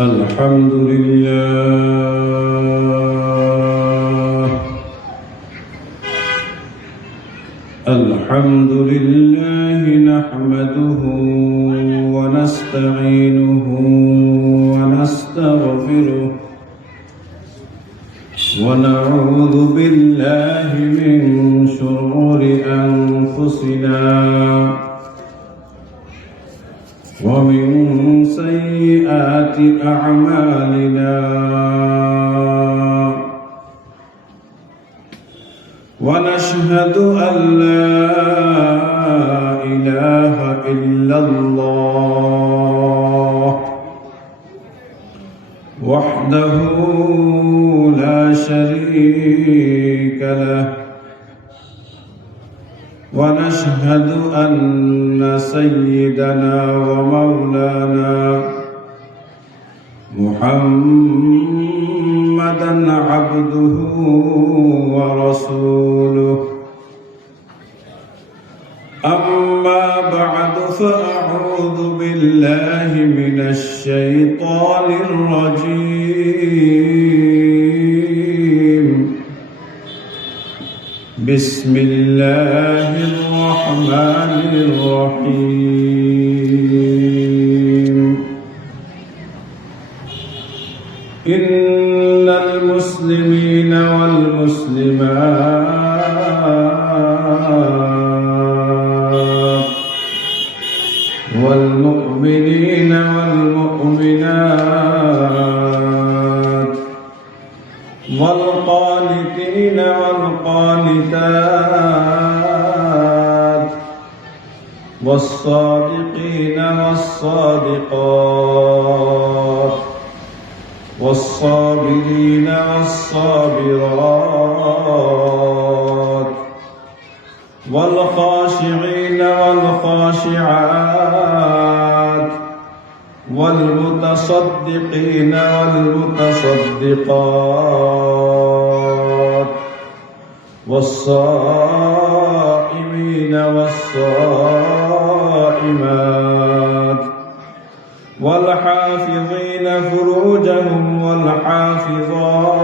الحمد لله الحمد لله نحمده ونستعينه ونستغفره ونعوذ بالله من شرور أنفسنا ومن سيئات أعمالنا ونشهد أن لا إله إلا الله وحده لا شريك له ونشهد أن سيدنا ومولانا محمدًا عبده ورسوله أما بعد فأعوذ بالله من الشيطان الرجيم بسم الله الرحمن الرحيم إن المسلمين والمسلمات والمؤمنين والمؤمنات والقانتين والقانتات والصادقين والصادقات والصابرين والصابرات والخاشعين والخاشعات والمتصدقين والمتصدقات والصائمين والصائمات والحافظين فروجهم والحافظات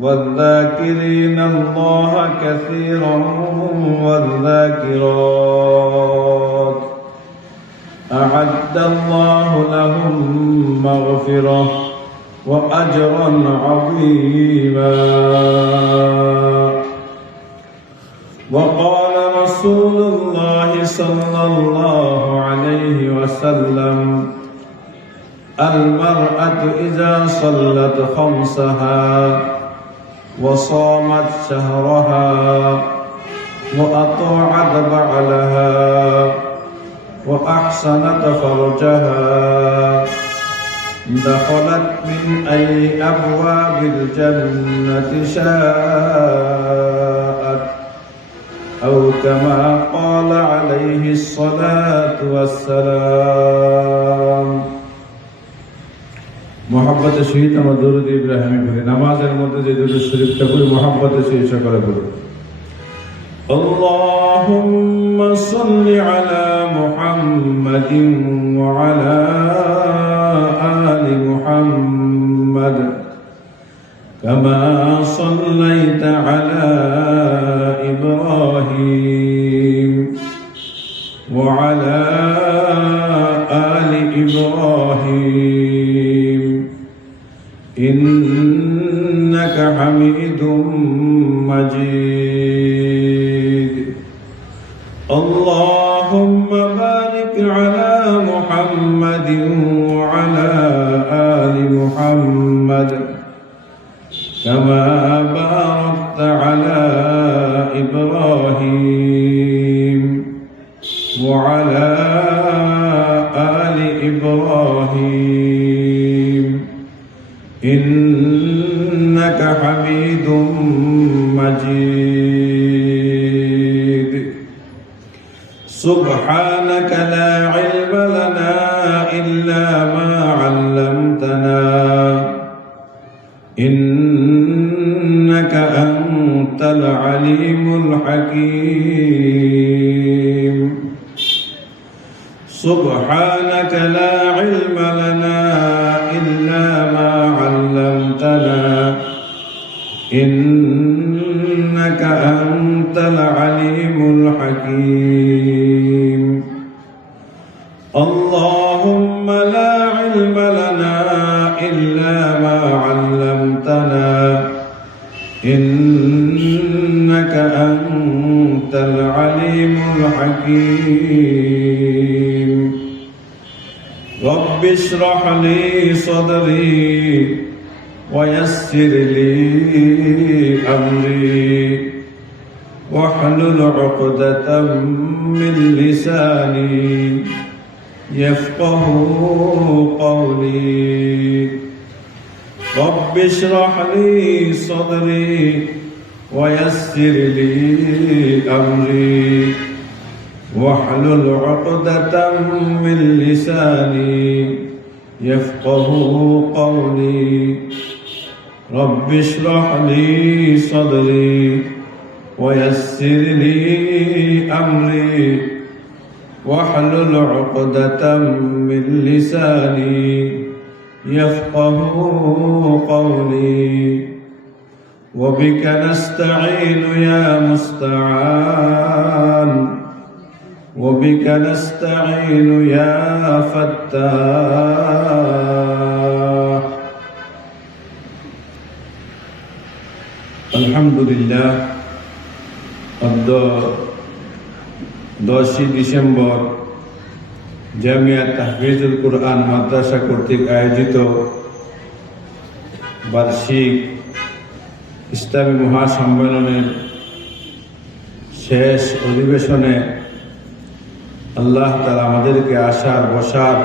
والذاكرين الله كثيرا والذاكرات أعد الله لهم مغفرة وأجرا عظيما. وقال رسول الله صلى الله عليه وسلم المرأة إذا صلت خمسها وصامت شهرها وأطاعت بعلها وأحسنت فرجها دخلت من أي أبواب الجنة شاءت أو كما قال عليه الصلاة والسلام. محبت شهيد আমার দরুদ ইব্রাহিমী পড়ে নামাজের মধ্যে যে দরুদ শরীফটা পড়ে محبت শহীদ সকলে পড়ে اللهم صل على محمد وعلى آل محمد كما صليت على إبراهيم وعلى آل إبراهيم إنك حميد مجيد. اللهم بارك على محمد وعلى آل محمد كما باركت على إبراهيم وعلى آل إبراهيم إنك حميد مجيد. سبحانك لا علم لنا إلا ما علمتنا إنك أنت العليم الحكيم. سبحانك لا علم لنا إلا ما علمتنا إنك أنت العليم الحكيم اللهم لا علم لنا إلا ما علمتنا إنك أنت العليم الحكيم رب اشرح لي صدري ويسر لي أمري واحلل عقدة من لساني يفقه قولي رب اشرح لي صدري ويسر لي أمري واحلل عقدة من لساني يفقه قولي رب اشرح لي صدري ويسر لي أمري واحلل عقدة من لساني يفقه قولي وبك نستعين يا مستعان وبك نستعين يا فتاح الحمد لله 10 ডিসেম্বর জামিয়া তাহফিজুল কুরআন মাদ্রাসা কর্তৃক আয়োজিত বার্ষিক ইসলামী মহাসম্মেলনের শেষ অধিবেশনে আল্লাহ তাআলা আমাদেরকে আসার বসার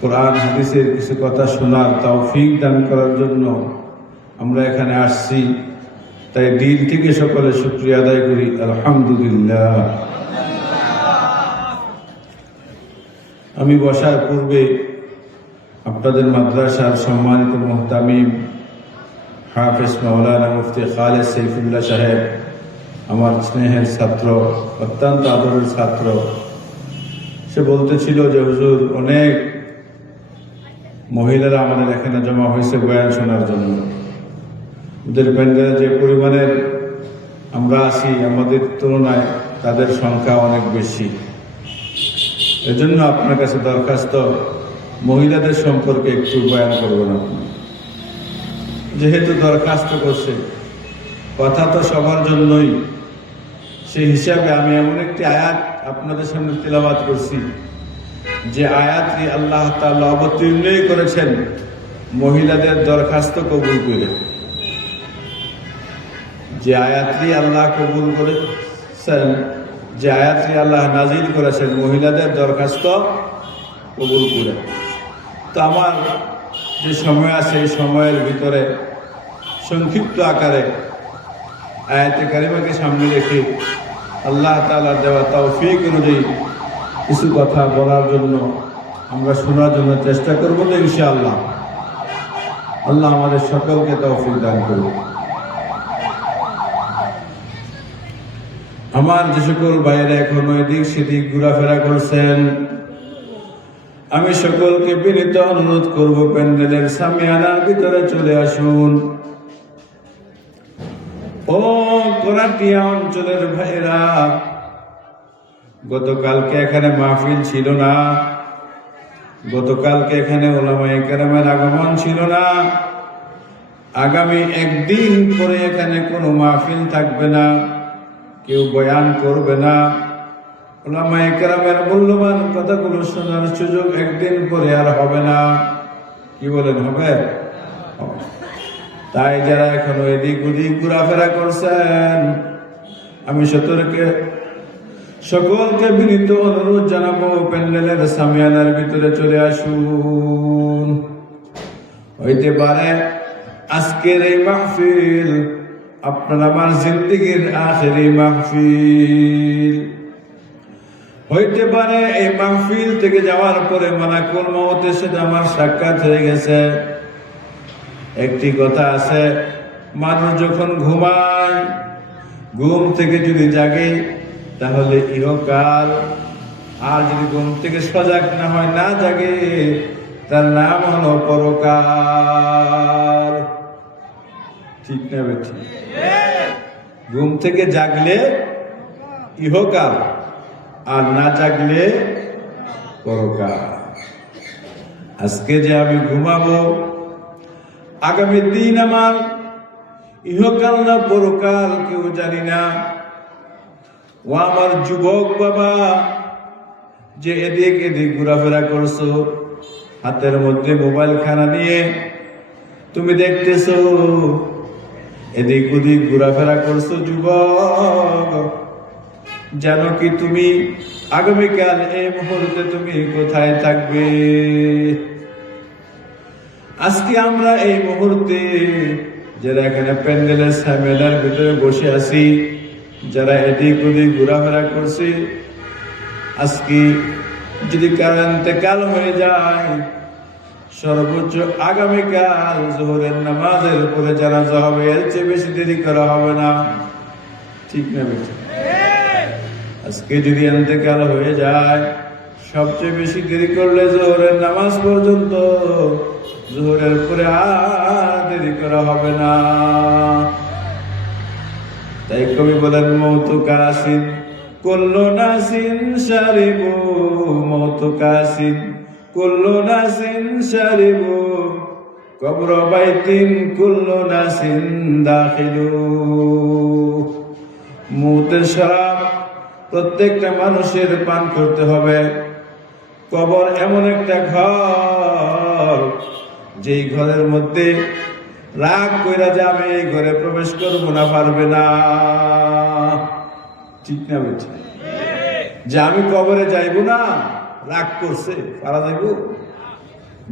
কোরআন হাদিসের কিছু কথা শোনার তৌফিক দান করার জন্য আমরা এখানে আসছি। তাই দিল থেকে সকলে শুকরিয়া আদায় করি, আলহামদুলিল্লাহ। আমি বসার পূর্বে আপনাদের মাদ্রাসার সম্মানিত মুহতামিম হাফেজ মাওলানা মুফতি খালেদ সাইফুল্লাহ সাহেব, আমার স্নেহের ছাত্র, অত্যন্ত আদরের ছাত্র, সে বলতেছিল যে হুজুর অনেক মহিলারা আমাদের এখানে জমা হয়েছে বয়ান শোনার জন্য। ওদের প্যান্ডেলে যে পরিমাণের আমরা আছি আমাদের তুলনায় তাদের সংখ্যা অনেক বেশি। এজন্য আপনার কাছে দরখাস্ত, মহিলাদের সম্পর্কে একটু বয়ান করবেন আপনি। যেহেতু দরখাস্ত করছে, কথা তো সবার জন্যই, সেই হিসাবে আমি এমন একটি আয়াত আপনাদের সামনে তিলাওয়াত করছি যে আয়াতটি আল্লাহ তাআলা অবতীর্ণই করেছেন মহিলাদের দরখাস্ত কবুল করে। যে আয়াতটি আল্লাহ কবুল করেছেন, যে আয়াতটি আল্লাহ নাজিল করেছেন মহিলাদের দরখাস্ত কবুল করে। তো আমার যে সময় আছে এই সময়ের ভিতরে সংক্ষিপ্ত আকারে আয়াতে কারিমাকে সামনে রেখে আল্লাহ তাআলার দেওয়া তৌফিক অনুযায়ী কিছু কথা বলার জন্য, আমরা শোনার জন্য চেষ্টা করব। তো ইনশাআল্লাহ আল্লাহ আমাদের সকলকে তৌফিক দান করুন। আমার যে সকল বাইরে এখন এদিক সেদিক ঘোরাফেরা করছেন, আমি সকলকে বিনীত অনুরোধ করব প্যান্ডেলের সামিয়ানার ভিতরে চলে আসুন। ও করাটিয়া অঞ্চলের ভাইরা, গতকালকে এখানে মাহফিল ছিল না, গতকালকে এখানে উলামায়ে কেরামের আগমন ছিল না। আগামী একদিন পরে এখানে কোনো মাহফিল থাকবে না, কেউ বয়ান করবে না। উলামায়ে কেরামের মূল্যবান কথাগুলো শোনার সুযোগ একদিন পরে আর হবে না। কি বলেন, হবে? তাই যারা এখনো এদিক ওদিক ঘোরাফেরা করছেন, আমি সকলকে বিনীত অনুরোধ জানাবো প্যান্ডেলের সামিয়ানার ভিতরে চলে আসুন। হইতে পারে আজকের এই মাহফিল আপনার আমার জিন্দেগির আখেরি মাহফিল হইতে পারে। এই মাহফিল থেকে যাওয়ার পরে মালাকুল মউতের সাথে আমার সাক্ষাৎ হয়ে গেছে। একটি কথা আছে, মানুষ যখন ঘুমায়, ঘুম থেকে যদি জাগে তাহলে ইহকাল আর যদি ঘুম থেকে সজাগ না হয়, না জাগে, তার নাম হলো পরকাল। ঠিক না বেঠিক? ঘুম থেকে জাগলে ইহকাল, আর না জাগলে পরকাল। আজকে যে আমি ঘুমাবো, আগামী দিন আমার ইহকাল না পরকাল কেউ জানি না। ও আমার যুবক বাবা, যে এদিক এদিক ঘোরাফেরা করছো, হাতের মধ্যে মোবাইল খানা নিয়ে তুমি দেখতেছো, এদিক ওদিক ঘোরাফেরা করছো, যুবক, জানো কি তুমি আগামীকাল এই মুহূর্তে তুমি কোথায় থাকবে? আজকে আমরা এই মুহূর্তে যারা এখানে প্যান্ডেলের সামনের ভিতরে বসে আছি, যারা এদিক ওদিক ঘোরাফেরা করছে, আজকে যদি কারো ইন্তেকাল হয়ে যায়, সর্বোচ্চ আগামীকাল জোহরের নামাজের উপরে জানাজা হবে, এর চেয়ে বেশি দেরি করা হবে না। ঠিক না বেশি? আজকে যদি ইন্তেকাল হয়ে যায়, সবচেয়ে বেশি দেরি করলে জোহরের নামাজ পর্যন্ত, জোহরের পরে আর দেরি করা হবে না। তাই কবি বলেন, মৌতু কাসিন কুল্লু নাসিন শারিবু, মৌতু কাসিন কুল্লু নাসিন শারিবু, কবর বাইতিন কুল্লু নাসিন দাখিলু। মৌতের শরাব প্রত্যেকটা মানুষের পান করতে হবে। কবর এমন একটা ঘর, যেই ঘরের মধ্যে রাগ কইরা যাবে, এই ঘরে প্রবেশ করবো না, পারবে না। ঠিক না বলছি? যে আমি কবরে যাইব না, রাগ করছে, পারা যাইব?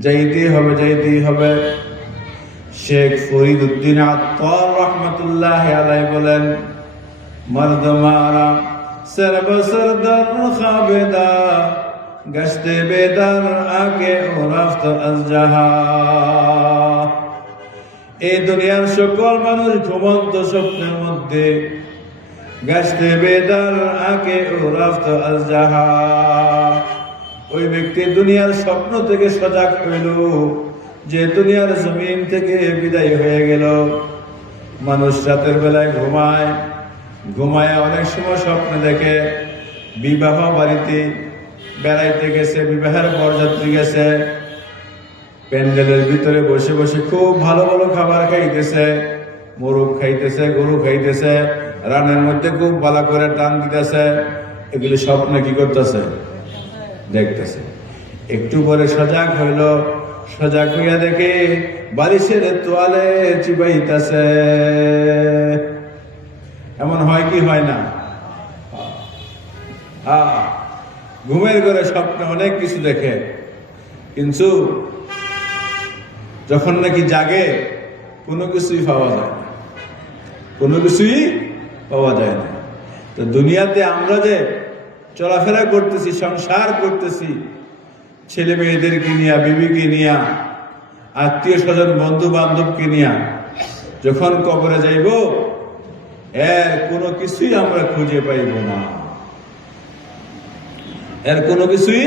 যাইতেই হবে, যাইতেই হবে। শেখ ফরিদ উদ্দিন আত্তার রহমতুল্লাহ আলাইহি বলেন, মর্দ মারা সরব সরদর খাবেদা, গশতে বেদার আকে ও রফত আজ জাহা। এই দুনিয়ার সকল মানুষ ঘুমন্ত স্বপ্নের মধ্যে, গশতে বেদার আকে ও রফত আজ জাহা। ওই ব্যক্তি দুনিয়ার স্বপ্ন থেকে সজাগ হইল, যে দুনিয়ার জমিন থেকে বিদায় হয়ে গেল। মানুষ রাতের বেলায় ঘুমায়, ঘুমায় অনেক সময় স্বপ্ন দেখে বিবাহ বাড়িতে বেড়াইতে গেছে, বিবাহের বরযাত্রী গেছে, প্যান্ডেলের ভিতরে বসে বসে খুব ভালো ভালো খাবার খাইতেছে, মোরগ খাইতেছে, গরু খাইতেছে, রানের মধ্যে খুব ভালো করে টান দিতেছে। এগুলি স্বপ্নে কি করতেছে? দেখতেছে। একটু পরে সজাগ হইল, সজাগ হইয়া দেখে বালিশের তোয়ালে চিবাইতেছে। এমন হয় কি হয় না? ঘুমের ঘরে স্বপ্নে অনেক কিছু দেখে, কিন্তু যখন নাকি জাগে কোনো কিছুই পাওয়া যায় না, কোনো কিছুই পাওয়া যায় না। তো দুনিয়াতে আমরা যে চলাফেরা করতেছি, সংসার করতেছি, ছেলে মেয়েদেরকে নিয়ে, বিবিকে নিয়ে, আত্মীয় স্বজন, বন্ধু বান্ধবকে নিয়ে, যখন কবরে যাইব, এর কোনো কিছুই আমরা খুঁজে পাইব না, এর কোনো কিছুই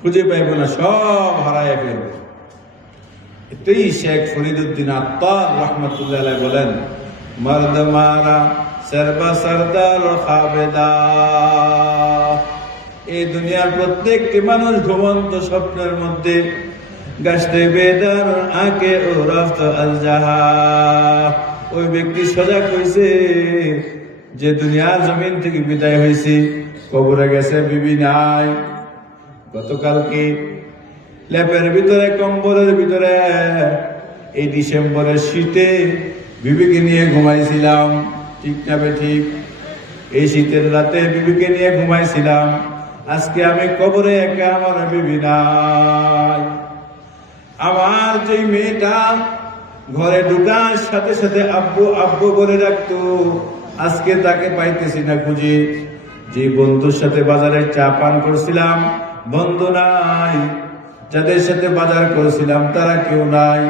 খুঁজে পাইব না, সব হারায় ফেলব। এটাই শেখ ফরিদ উদ্দিন আত্তার রহমতুল্লাহ আলাইহি বলেন, মর্দ মারা সরবা সরদার খাবেদা। এই দুনিয়ার প্রত্যেকটি মানুষ ঘুমন্ত স্বপ্নের মধ্যে, গাছতে বেদার আঁকে ও রফত আল জাহা। ওই ব্যক্তি সজাগ হয়েছে যে দুনিয়ার জমিন থেকে বিদায় হয়েছে, কবরে গেছে, বিবি নাই। গতকালকে ল্যাপের ভিতরে, কম্বলের ভিতরে এই ডিসেম্বরের শীতে বিবিকে নিয়ে ঘুমাইছিলাম। ঠিক না ঠিক? এই শীতের রাতে বিবিকে নিয়ে ঘুমাইছিলাম। আজকে আমি কবরে একা, আমার বিবি নাই। আমার যে মেয়েটা ঘরে ঢুকার সাথে সাথে আব্বু আব্বু বলে ডাকতো, আজকে তাকে পাইতেছি না খুঁজে। যে বন্ধুর সাথে বাজারে চা পান করছিলাম, বন্ধু নাই। যাদের সাথে বাজার করেছিলাম তারা কেউ নাই,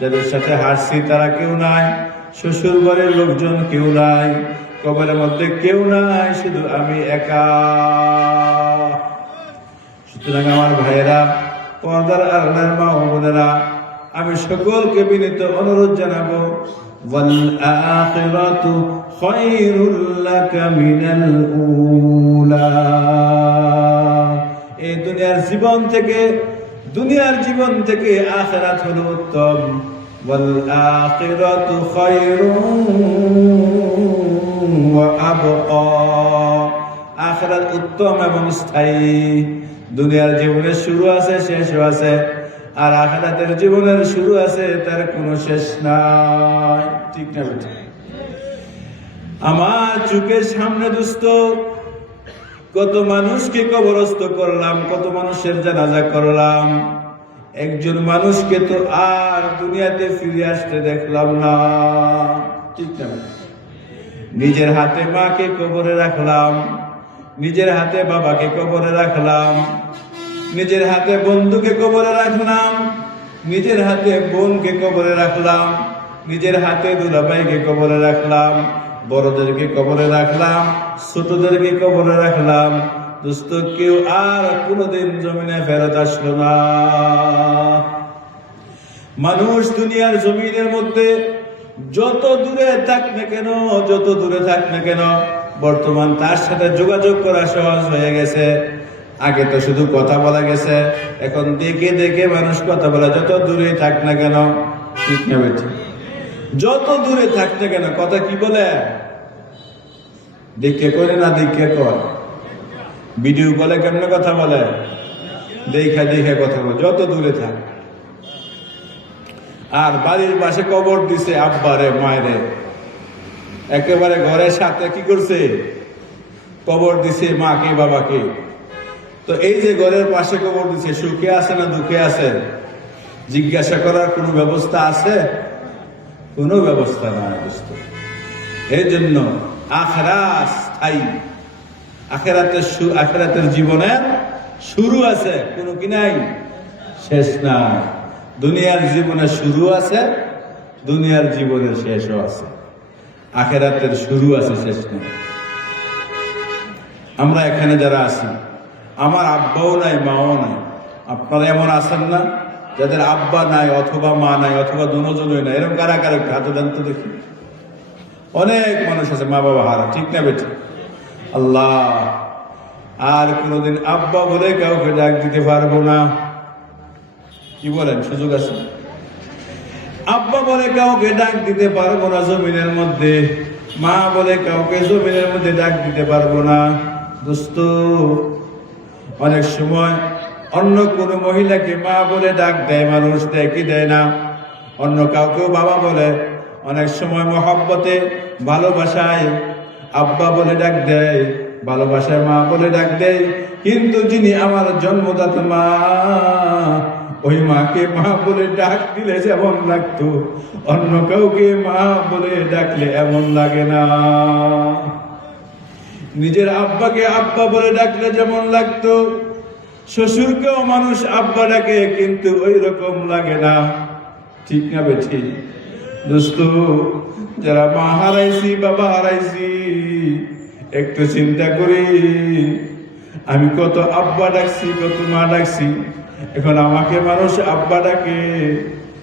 যাদের সাথে হাসছি তারা কেউ নাই, শ্বশুর বাড়ির লোকজন কেউ নাই, কবরের মধ্যে কেউ নাই, শুধু আমি একা। সুতরাং আমার ভাইয়েরা, পর্দার আড়ালের মা ও বোনেরা, আমি সকলকে বিনীত অনুরোধ জানাবো, ওয়াল আখিরাতু খায়রুল লাকা মিনাল উলা। এই দুনিয়ার জীবন থেকে আখিরাত হলো উত্তম। ওয়াল আখিরাতু খায়রুন ওয়া আবকা। আখিরাত উত্তম এবং স্থায়ী। দুনিয়ার জীবনের শুরু আছে, শেষও আছে, আর আখিরাতের জীবনের শুরু আছে, তার কোনো শেষ নাই। ঠিক না বেটা? আমার চোখের সামনে দোস্ত কত মানুষকে কবরস্থ করলাম, কত মানুষের জানাজা করলাম, একজন মানুষকে তো আর দুনিয়াতে ফিরে আসতে দেখলাম না। ঠিক না? নিজের হাতে মাকে কবরে রাখলাম, নিজের হাতে বাবাকে কবরে রাখলাম, নিজের হাতে বন্ধুকে কবরে রাখলাম, নিজের হাতে বোনকে কবরে রাখলাম, নিজের হাতে দুলাভাইকে কবরে রাখলাম, বড়দেরকে কবরে রাখলাম, ছোটদেরকে কবরে রাখলাম। দোস্ত, কেউ আর কোনোদিন জমিনে ফেরত আসলো না। মানুষ দুনিয়ার জমিনের মধ্যে যত দূরে থাক না কেন, বর্তমান তার সাথে যোগাযোগ করা সহজ হয়ে গেছে। আগে তো শুধু কথা বলা গেছে, এখন দেখে দেখে মানুষ কথা বলে, যত দূরে থাক না কেন। ঠিক না বেটি? যত দূরে থাক না কেন কথা কি বলে? দেখে করে না দেখে কর। ভিডিও কলে কেমনে কথা বলে? দেখে কথা বলে, যত দূরে থাক। আর বাড়ির পাশে কবর দিছে আব্বারে মায়েরে, একেবারে ঘরের সাথে কি করছে? কবর দিছে মাকে বাবাকে। তো এই যে ঘরের পাশে কবর দিছে, সুখে আছে না দুঃখে আছে? জিজ্ঞাসা করার কোনো ব্যবস্থা আছে? কোনো ব্যবস্থা নাই। এই জন্য আখিরাত স্থায়ী। আখিরাতের জীবনের শুরু আছে, কোনো কি নাই? শেষ নাই। দুনিয়ার জীবনের শুরু আছে, দুনিয়ার জীবনের শেষও আছে। আখিরাতের শুরু আছে, শেষ নেই। আমরা এখানে যারা আছি, আমার আব্বাও নাই, মাও নাই। আপনারা এমন আছেন না যাদের আব্বা নাই, অথবা মা নাই, অথবা দুজনই নাই? এরকম কারা কারা হাতে দেন তো দেখি। অনেক মানুষ আছে মা বাবা হারা। ঠিক না বেটি? আল্লাহ, আর কোনদিন আব্বা বলে কাউকে ডাক দিতে পারবো না। কি বলেন? সুযোগ আছে? আব্বা বলে কাউকে ডাক দিতে পারবো না জমিনের মধ্যে, মা বলে কাউকে জমিনের মধ্যে ডাক দিতে পারবো না। দোস্ত, অনেক সময় অন্য কোন মহিলাকে মা বলে ডাক দেয় মানুষ, দেয় কি দেয় না? অন্য কাউকেও বাবা বলে। অনেক সময় মহব্বতে, ভালোবাসায় আব্বা বলে ডাক দেয়, ভালোবাসায় মা বলে ডাক দেয়। কিন্তু যিনি আমার জন্মদাতা মা, ওই মাকে মা বলে ডাক দিলে যেমন লাগতো, অন্য কাউকে মা বলে ডাকলে এমন লাগে না। নিজের আব্বাকে আব্বা বলে ডাকলে যেমন লাগতো, শ্বশুরকেও মানুষ আব্বা ডাকে, কিন্তু ওই রকম লাগে না। ঠিক না বেঠি? দোস্ত, যারা মা হারাইছি, বাবা হারাইছি, একটু চিন্তা করি। আমি কত আব্বা ডাকছি, কত মা ডাকছি, এখন আমাকে মানুষ আব্বা ডাকে।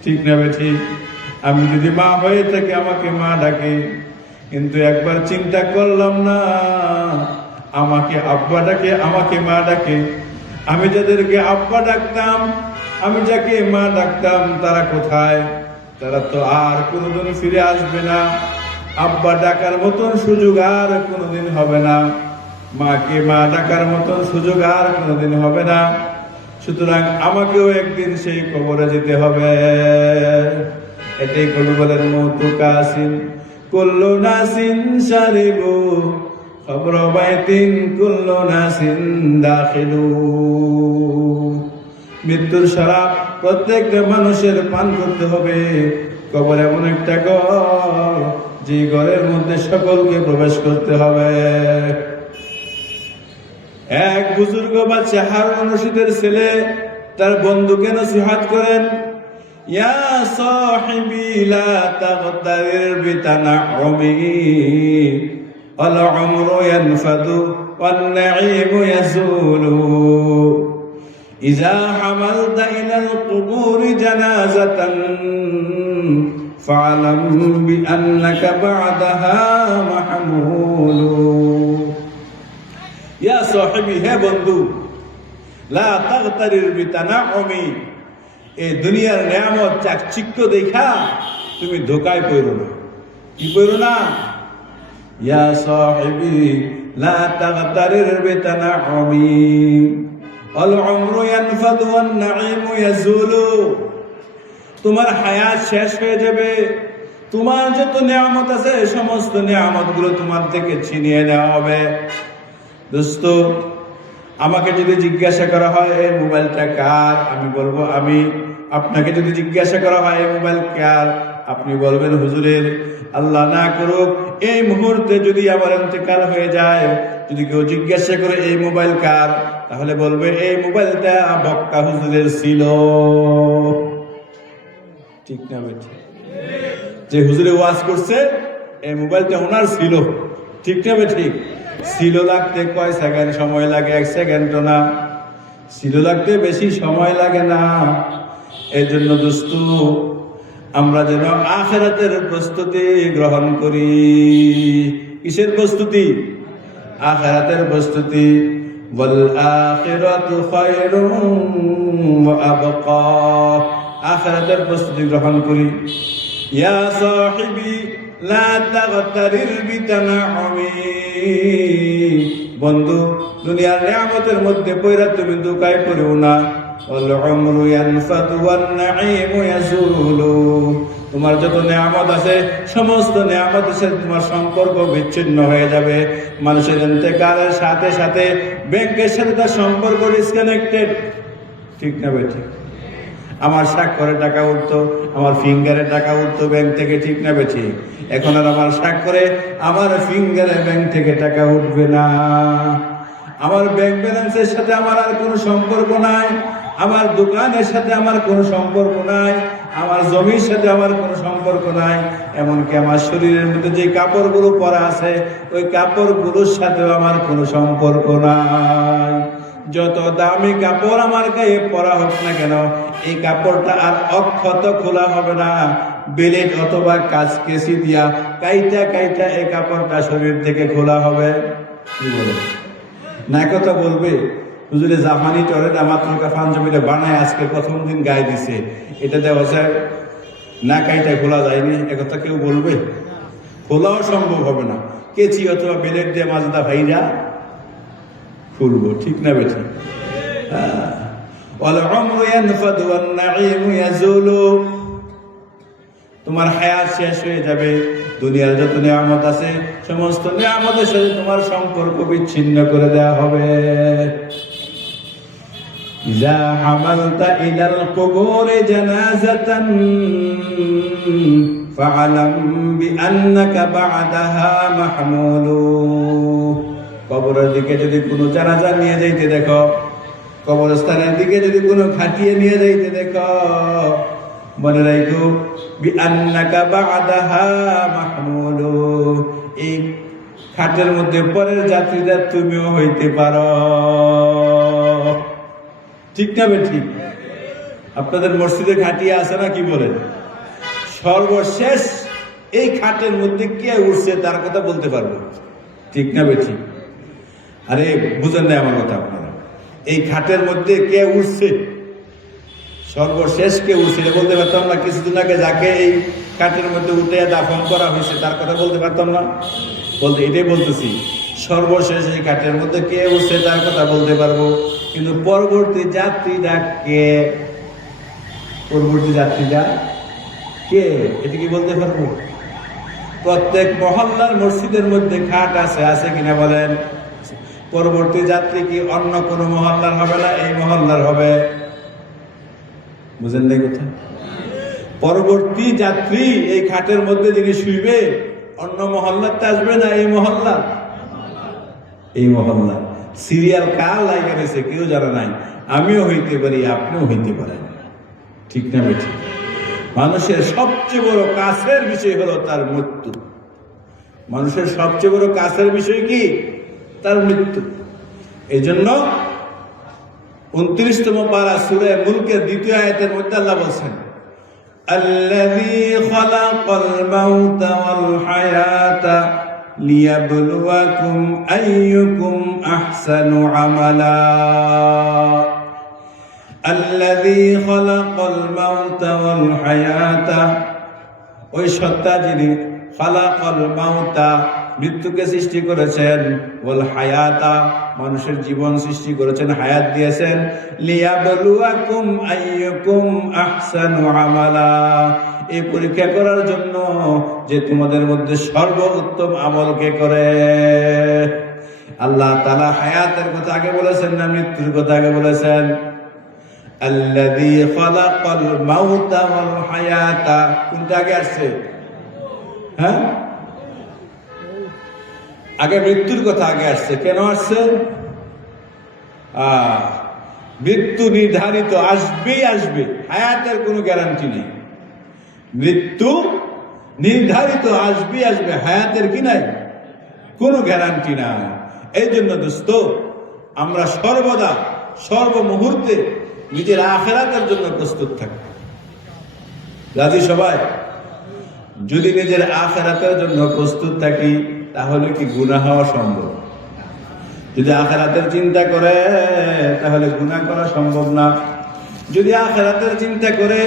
ঠিক না বেঠি? আমি যদি মা হয়ে থাকি, আমাকে মা ডাকে। কিন্তু একবার চিন্তা করলাম না, আমাকে আব্বা ডাকে, আমাকে মা ডাকে। আমি যাদেরকে আব্বা ডাকতাম, আমি যাকে মা ডাকতাম, তারা কোথায়? তারা তো আর কোনোদিন ফিরে আসবে না। আব্বা ডাকার মতন সুযোগ আর কোনোদিন হবে না, মাকে মা ডাকার মতন সুযোগ আর কোনোদিন হবে না। সুতরাং আমাকেও একদিন সেই কবরে যেতে হবে। এটাই কবি বলেন, মৌতু কাসিন কুল্লু নাসিন শারিবু কবর বাইতিন কুল্লু নাসিন দাখিলু। মৃত্যুর শরাব প্রত্যেকটা মানুষের পান করতে হবে। কবর এমন একটা ঘর, যে ঘরের মধ্যে সকলকে প্রবেশ করতে হবে। এক বুজুর্গ বাচ্চা হারুন রশিদের ছেলে তার বন্ধুকে নসিহত করেন, ইয়া সাহিবি লা তাগতারির বিতানাউমি আল উমরু ইয়ানফাদু ওয়ান নাঈমু ইয়াজুলু। ইযা হামালতা ইলাল কুবুরি জানাজাতান ফা'লাম বিআন্নাকা বা'দাহা মাহমুলু। ইয়া সাহিবি, হে বন্ধু, লা তাগতারির বিতানাউমি, এই দুনিয়ার নিয়ামত চাকচিক্য দেখা তুমি ধোকায় পড়ো না। কি পড়ো না? ইয়া সাহিবি লা তাগতারির বিতানাউমি আল উমরু ইয়ানফাদু ওয়ান নাঈমু ইয়াজুলু। তোমার হায়াত শেষ হয়ে যাবে, তোমার যত নিয়ামত আছে সমস্ত নিয়ামতগুলো তোমার থেকে ছিনিয়ে নেওয়া হবে। দোস্ত, আমাকে যদি জিজ্ঞাসা করা হয় এই মোবাইলটা কার, আমি বলবো আমি। আপনাকে যদি জিজ্ঞাসা করা হয় এই মোবাইল কার, আপনি বলবেন হুজুরের। আল্লাহ না করুক এই মুহূর্তে যদি আমার ইন্তেকাল হয়ে যায়, যদি কেউ জিজ্ঞাসা করে এই মোবাইল কার, তাহলে বলবে এই মোবাইলটা বক্তা হুজুরের ছিল। ঠিক না বেঠি? যে হুজুরে ওয়াজ করছে এই মোবাইলটা ওনার ছিল। ঠিক না বেঠি? ছিল লাগতে কয় সেকেন্ড সময় লাগে? 1 সেকেন্ডও না। ছিল লাগতে বেশি সময় লাগে না। এই জন্য দোস্ত, আমরা যেন আখিরাতের প্রস্তুতি গ্রহণ করি। কিসের প্রস্তুতি? আখিরাতের প্রস্তুতি। ওয়াল আখিরাতু খায়রুম ওয়া আবকা। আখিরাতের প্রস্তুতি গ্রহণ করি। ইয়া সাহিবি লা তাগতারির বিতানাউমি। বন্ধু, দুনিয়ার নিয়ামতের মধ্যে পয়রা তুমি ধোকায় পড়ো না। ওয়াল উমরু ইয়ানফাদু ওয়ান নাঈমু ইয়াজুলু। তোমার যত নিয়ামত আছে সমস্ত নিয়ামতের সাথে তোমার সম্পর্ক বিচ্ছিন্ন হয়ে যাবে। মানুষের ইন্তেকালের সাথে সাথে ব্যাংকের সাথে তার সম্পর্ক ডিসকানেক্টেড। ঠিক না বেঠি? আমার স্বাক্ষরে টাকা উঠতো, আমার ফিঙ্গারে টাকা উঠতো ব্যাংক থেকে। ঠিক না বেঠি? এখন আর আমার স্বাক্ষরে, আমার ফিঙ্গারে ব্যাংক থেকে টাকা উঠবে না। আমার ব্যাংক ব্যালেন্সের সাথে আমার আর কোনো সম্পর্ক নাই। আমার দোকানের সাথে আমার কোনো সম্পর্ক নাই। আমার জমির সাথে আমার কোনো সম্পর্ক নাই। এমনকি আমার শরীরের মধ্যে যে কাপড়গুলো পরা আছে ওই কাপড়গুলোর সাথেও আমার কোনো সম্পর্ক নাই। যত দামি কাপড় আমার গায়ে পরা হোক না কেন, এই কাপড়টা আর অক্ষত খোলা হবে না। বেলেট অথবা কাঁচকেসি দিয়া কাইটা কাইটা এই কাপড়টা শরীর থেকে খোলা হবে। কি বলে না? কথা বলবে হুজুরে জাপানি টরেটা মাত্র পাঞ্জাবিটা বানায় আজকে প্রথম দিন গায়ে দিছে, এটা দেওয়া যায় না, কাইটা খোলা যায়নি, একথা কেউ বলবে? খোলাও সম্ভব হবে না। কেচি অথবা বেলেট দিয়ে মাজদা ভাইরা খুলবো। ঠিক না বেঠি? ওয়াল উমরু ইয়ানফাদু ওয়ান নাঈমু ইয়াজুলু। তোমার হায়াত শেষ হয়ে যাবে, দুনিয়ার যত নিয়ামত আছে সমস্ত নিয়ামতের সাথে তোমার সম্পর্ক বিচ্ছিন্ন করে দেওয়া হবে। ইযা হামালতা ইলাল কুবুরি জানাজাতান ফা'লাম বিআন্নাকা বা'দাহা মাহমুলু। কবরের দিকে যদি কোনো জানাজা নিয়ে যাইতে দেখো, কবরস্থানের দিকে যদি কোনো খাটিয়ে নিয়ে যাইতে দেখো, মনে রাখো বিআন্নাকা বা'দাহা মাহমুলু। এই খাটের মধ্যে পরের যাত্রীরা তুমিও হইতে পারো। ঠিক না বেঠিক? আপনাদের মসজিদে খাটিয়ে আছে না? কি বলেন? সর্বশেষ এই খাটের মধ্যে কে উঠছে তার কথা বলতে পারবো। ঠিক না বেঠিক? আরে বুঝেন না আমার কথা আপনারা? এই খাটের মধ্যে কে উঠছে, সর্বশেষ কে উঠছে বলতে পারতাম না। কিছুদিন আগে যাকে এই খাটের মধ্যে উঠে দাফন করা হয়েছে তার কথা বলতে পারতাম না। বলতে এটাই বলতেছি, সর্বশেষ এই খাটের মধ্যে কে উঠছে তার কথা বলতে পারবো, কিন্তু পরবর্তী যাত্রীরা কে, পরবর্তী যাত্রীরা কে এটা কি বলতে পারবো? প্রত্যেক মহল্লার মসজিদের মধ্যে খাট আছে, আছে কিনা বলেন? পরবর্তী যাত্রী কি অন্য কোন মহল্লার হবে না, এই মহল্লার হবে? বুঝেন না কথা? পরবর্তী যাত্রী এই খাটের মধ্যে যিনি শুইবে অন্য মহল্লাতে আসবে না এই মহল্লা? এই মহল্লা। সিরিয়াল কার লাইগা রয়েছে কেউ জানা নাই। আমিও হইতে পারি, আপনিও হইতে পারেন। ঠিক না বেঠি? মানুষের সবচেয়ে বড় কাছের বিষয় হলো তার মৃত্যু। মানুষের সবচেয়ে বড় কাছের বিষয় কি? তার মৃত্যু। এই জন্য 29তম পারা সূরা মুলকের দ্বিতীয় আয়াতের মধ্যে আল্লাহ বলেন, আল্লাযী খালাকাল মাউতা ওয়াল হায়াতা লিয়াবলুয়াকুম আইয়ুকুম আহসানু আমালা। আল্লাযী খালাকাল মাউতা ওয়াল হায়াতা, ওই সত্তা যিনি খালাকাল মাউতা, মৃত্যুকে সৃষ্টি করেছেন, ওয়াল হায়াতা, মানুষের জীবন সৃষ্টি করেছেন, হায়াত দিয়েছেন, লিয়াবলুয়াকুম আইয়ুকুম আহসানু আমালা, এই পরীক্ষা করার জন্য যে তোমাদের মধ্যে সর্বোত্তম আমল কে করে। আল্লাহ তাআলা হায়াতের কথা আগে বলেছেন না মৃত্যুর কথা আগে বলেছেন? আল্লাযী খালাকাল মাউতা ওয়াল হায়াতা, কোনটা আগে আসছে? হ্যাঁ, আগে মৃত্যুর কথা আগে আসছে। কেন আসছে? মৃত্যু নির্ধারিত, আসবেই আসবে, হায়াতের কোনো গ্যারান্টি নেই। মৃত্যু নির্ধারিত, আসবেই আসবে, হায়াতের কি নাই? কোনো গ্যারান্টি নাই। এই জন্য দোস্ত, আমরা সর্বদা সর্বমুহূর্তে নিজের আখিরাতের জন্য প্রস্তুত থাকি। রাজি সবাই? যদি নিজের আখিরাতের জন্য প্রস্তুত থাকি তাহলে কি গুনাহ হওয়া সম্ভব? যদি আখিরাতের চিন্তা করে তাহলে গুনাহ করা সম্ভব না। যদি আখিরাতের চিন্তা করে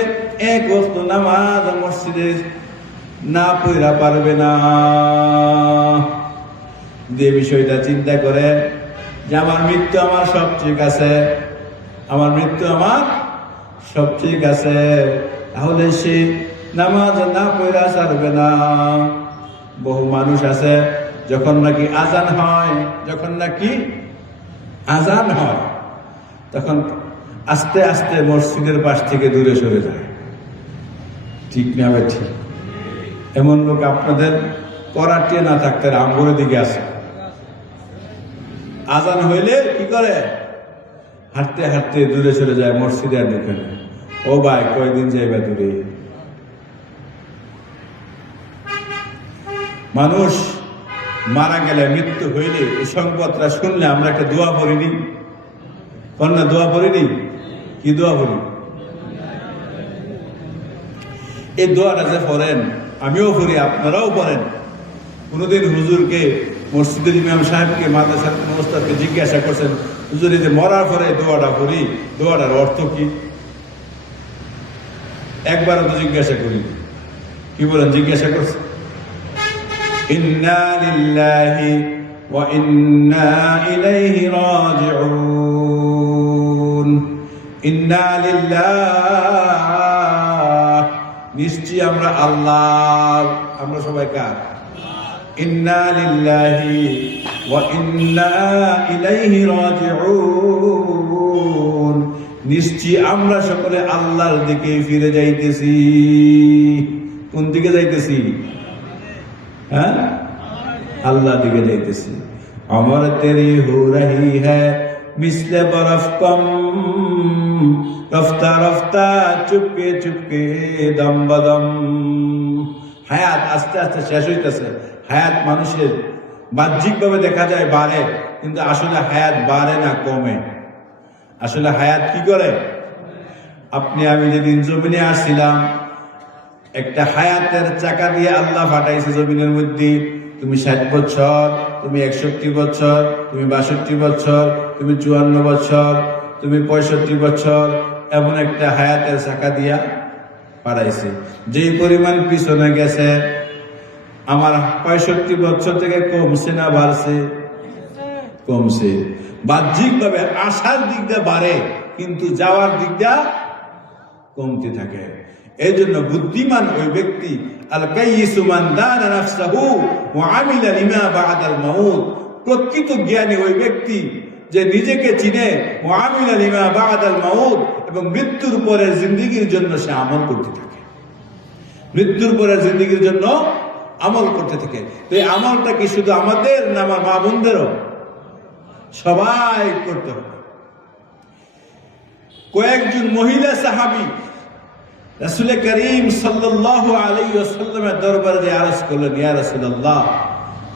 এক ওয়াক্ত নামাজ মসজিদে না পড়া পারবে না। যে বিষয়টা চিন্তা করে যে আমার মৃত্যু আমার সব ঠিক আছে, আমার মৃত্যু আমার সব ঠিক আছে, তাহলে সে নামাজ না পড়া ছাড়বে না। বহু মানুষ আছে যখন নাকি আজান হয় তখন আস্তে আস্তে মসজিদের পাশ থেকে দূরে সরে যায়। ঠিক না ভাই? ঠিক। এমন লোক আপনাদের করাটিয়ে না থাকতে আমগরের দিকে আসে। আজান হইলে কি করে? হাঁটতে হাঁটতে দূরে সরে যায়, মসজিদে আর ঢুকে না। ও ভাই, কয়দিন যাইবা দূরে? মানুষ মারা গেলে, মৃত্যু হইলে, এই সংবাদটা শুনলে আমরা একটা দোয়া পড়িনি? কন্যা দোয়া পড়িনি? কি দোয়া পড়ি? এই দোয়াটা যে পড়েন, আমিও পড়ি, আপনারাও পড়েন। কোনদিন হুজুরকে, মসজিদের ইমাম সাহেবকে, মাদ্রাসার ওস্তাদকে জিজ্ঞাসা করছেন, হুজুর এই যে মরার পরে দোয়াটা পড়ি, দোয়াটার অর্থ কি? একবারও তো জিজ্ঞাসা করি। কি বলেন? জিজ্ঞাসা করছেন? ইন্না লিল্লাহি ওয়া ইন্না ইলাইহি রাজিউন। ইন্না লিল্লাহ, নিশ্চয়ই আমরা আল্লাহ। আমরা সবাই কার? ইন্না লিল্লাহি ওয়া ইন্না ইলাইহি রাজিউন, নিশ্চয়ই আমরা সকলে আল্লাহর দিকে ফিরে যাইতেছি। কোন দিকে যাইতেছি? হ্যাঁ, আল্লাহর দিকে যাইতেছি। অমর তেরি হো রহি হ্যায় মিসলে বরফ কম, রফতা রফতা চুপকে চুপকে দম বদম। হায়াত আস্তে আস্তে শেষ হইতেছে। হায়াত মানুষের বাহ্যিকভাবে দেখা যায় বাড়ে, কিন্তু আসলে হায়াত বাড়ে না, কমে। আসলে হায়াত কি করে? আপনি আমি যেদিন জমিনে আসছিলাম, একটা হায়াতের চাকা দিয়ে আল্লাহ ফাটাইছে জমিনের মধ্যে। তুমি 60 বছর, তুমি 61 বছর, তুমি 62 বছর, তুমি 54 বছর, তুমি 65 বছর, এমন একটা হায়াতের চাকা দিয়া পাঠাইছে। যেই পরিমাণ পিছনে গেছে, আমার 65 বছর থেকে কমছে না বাড়ছে? কমছে। বাহ্যিকভাবে আসার দিক দিয়ে বাড়ে, কিন্তু যাওয়ার দিক দিয়ে কমতে থাকে। এই জন্য বুদ্ধিমান ওই ব্যক্তি, আল কাইয়িসু মান দানা নাফসাহু ওয়া আমিলা লিমা বা'দাল মাউত, প্রকৃত জ্ঞানী ওই ব্যক্তি যে নিজেকে চিনে, ওয়া আমিলা লিমা বা'দাল মাউত, এবং মৃত্যুর পরের জিন্দেগির জন্য সে আমল করতে থাকে। মৃত্যুর পরের জিন্দেগির জন্য আমল করতে থাকে। তো এই আমলটা কি শুধু আমাদের না আমার মা বোনদেরও? সবাই করতে হবে। কয়েকজন মহিলা সাহাবী রাসূল করিম সাল্লাল্লাহু আলাইহি ওয়াসাল্লামের দরবারে যে আরজ করলেন, ইয়া রাসূলুল্লাহ,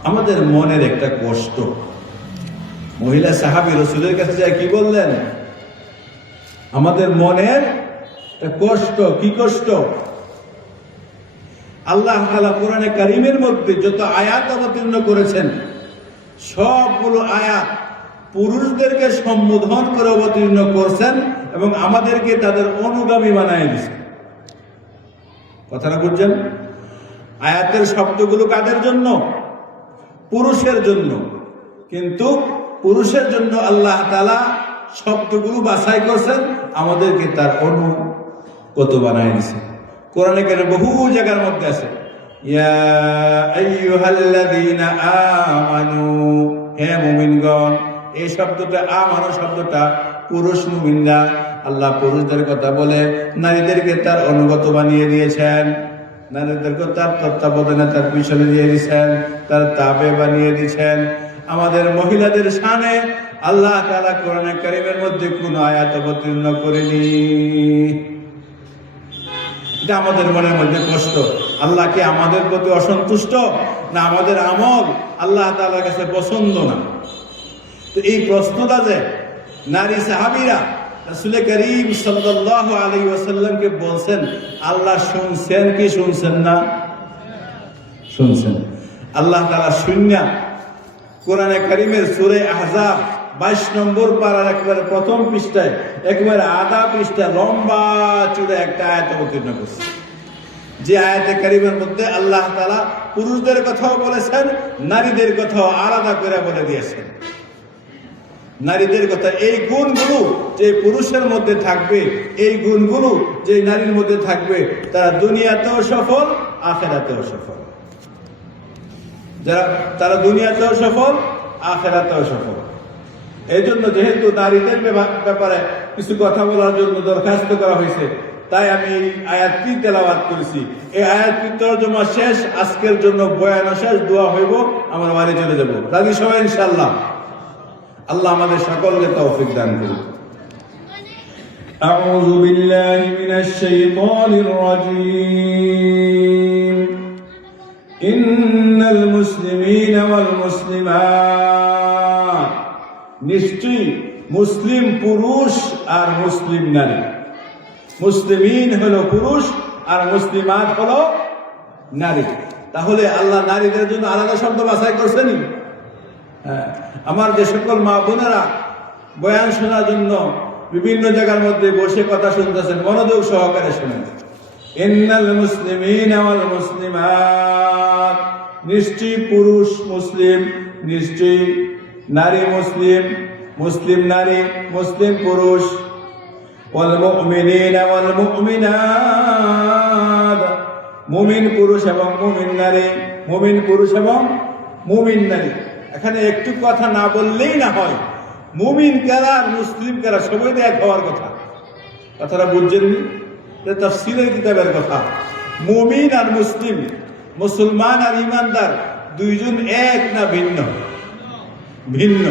আমাদের মনের একটা কষ্ট। মহিলা সাহাবী রাসূলের কাছে যায় কি বললেন? আমাদের মনের কষ্ট, কি কষ্ট? আল্লাহ তাআলা কোরআনে কারীমের মধ্যে যত আয়াত অবতীর্ণ করেছেন, সবগুলো আয়াত পুরুষদেরকে সম্বোধন করে অবতীর্ণ করছেন এবং আমাদেরকে তাদের অনুগামী বানায় দিয়েছেন। কথাটা বুঝছেন? আয়াতের শব্দগুলো কাদের জন্য? পুরুষের জন্য। কিন্তু পুরুষের জন্য আল্লাহ তাআলা শব্দগুলো বাছাই করছেন, আমাদেরকে তার অনুগত বানায় দিয়েছেন। কোরআনে কারীমে বহু জায়গার মধ্যে আছে, ইয়া আইয়ুহাল্লাযীনা আমানু, হে মুমিনগণ। এই শব্দটা আমানু শব্দটা পুরুষ মুমিনরা, আল্লাহ পুরুষদের কথা বলে নারীদেরকে তার অনুগত বানিয়ে দিয়েছেন, নারীদেরকে তার তত্ত্বাবধানে তার পিছনে দিয়ে দিয়েছেন, তার তাবে বানিয়ে দিয়েছেন। আমাদের মহিলাদের শানে আল্লাহ তাআলা কোরআনে কারীমের মধ্যে কোন আয়াত অবতীর্ণ করেনি। এটা আমাদের মনের মধ্যে কষ্ট। আল্লাহ কি আমাদের প্রতি অসন্তুষ্ট, না আমাদের আমল আল্লাহ তাআলার কাছে পছন্দ না? তো এই প্রশ্নটা যে নারী সাহাবীরা রাসূল করিম সাল্লাল্লাহু আলাইহি ওয়াসাল্লামকে বলছেন, আল্লাহ শুনছেন কি শুনছেন না? শুনছেন। আল্লাহ তাআলা শুনিয়া কোরআনে কারীমের সূরা আহজাব 22 নম্বর পারার একেবারে প্রথম পৃষ্ঠায়, একেবারে আধা পৃষ্ঠা লম্বা চূড়ে একটা আয়াত অবতীর্ণ করছে। যে আয়াতে কারীমের মধ্যে আল্লাহ তাআলা পুরুষদের কথাও বলেছেন, নারীদের কথাও আলাদা করে বলে দিয়েছেন। নারীদের কথা, এই গুণগুলো যে পুরুষের মধ্যে থাকবে, এই গুণগুলো যে নারীর মধ্যে থাকবে, তারা দুনিয়াতেও সফল, আখিরাতেও সফল। তারা দুনিয়াতেও সফল, আখিরাতেও সফল। এই জন্য যেহেতু নারীদের ব্যাপারে কিছু কথা বলার জন্য দরখাস্ত করা হয়েছে, তাই আমি এই আয়াতটি তেলাওয়াত করেছি। এই আয়াতটি তরজমা শেষ, আজকের জন্য বয়ান শেষ, দোয়া হইব, আমরা বাড়ি চলে যাব। রাজি সবাই ইনশাআল্লাহ? আল্লাহ আমাদের সকলকে তৌফিক দান করুন। আউযু বিল্লাহি মিনাশ শাইতানির রাজীম। ইন্নাল মুসলিমিনা ওয়াল মুসলিমাত, নিশ্চয়ই মুসলিম পুরুষ আর মুসলিম নারী। মুসলিমিন হলো পুরুষ আর মুসলিমাত হলো নারী। তাহলে আল্লাহ নারীদের জন্য আলাদা শব্দ বাছাই করছেন। আমার যে সকল মা বোনেরা বয়ান শোনার জন্য বিভিন্ন জায়গার মধ্যে বসে কথা শুনতেছেন, মনোযোগ সহকারে শুনেন। ইন্নাল মুসলিমিনা ওয়াল মুসলিমাত, নিশ্চয়ই পুরুষ মুসলিম, নিশ্চয়ই নারী মুসলিম, মুসলিম নারী, মুসলিম পুরুষ। ওয়াল মুমিনিনা ওয়াল মুমিনাত, মুমিন পুরুষ এবং মুমিন নারী, মুমিন পুরুষ এবং মুমিন নারী। এখানে একটু কথা না বললেই না হয়, মুমিন কারা আর মুসলিম কারা সবাই এক হওয়ার কথা। কথাটা বুঝছেননি? তাফসীরের কিতাবের কথা। মুমিন আর মুসলিম, মুসলমান আর ইমানদার দুইজন এক না ভিন্ন? ভিন্ন।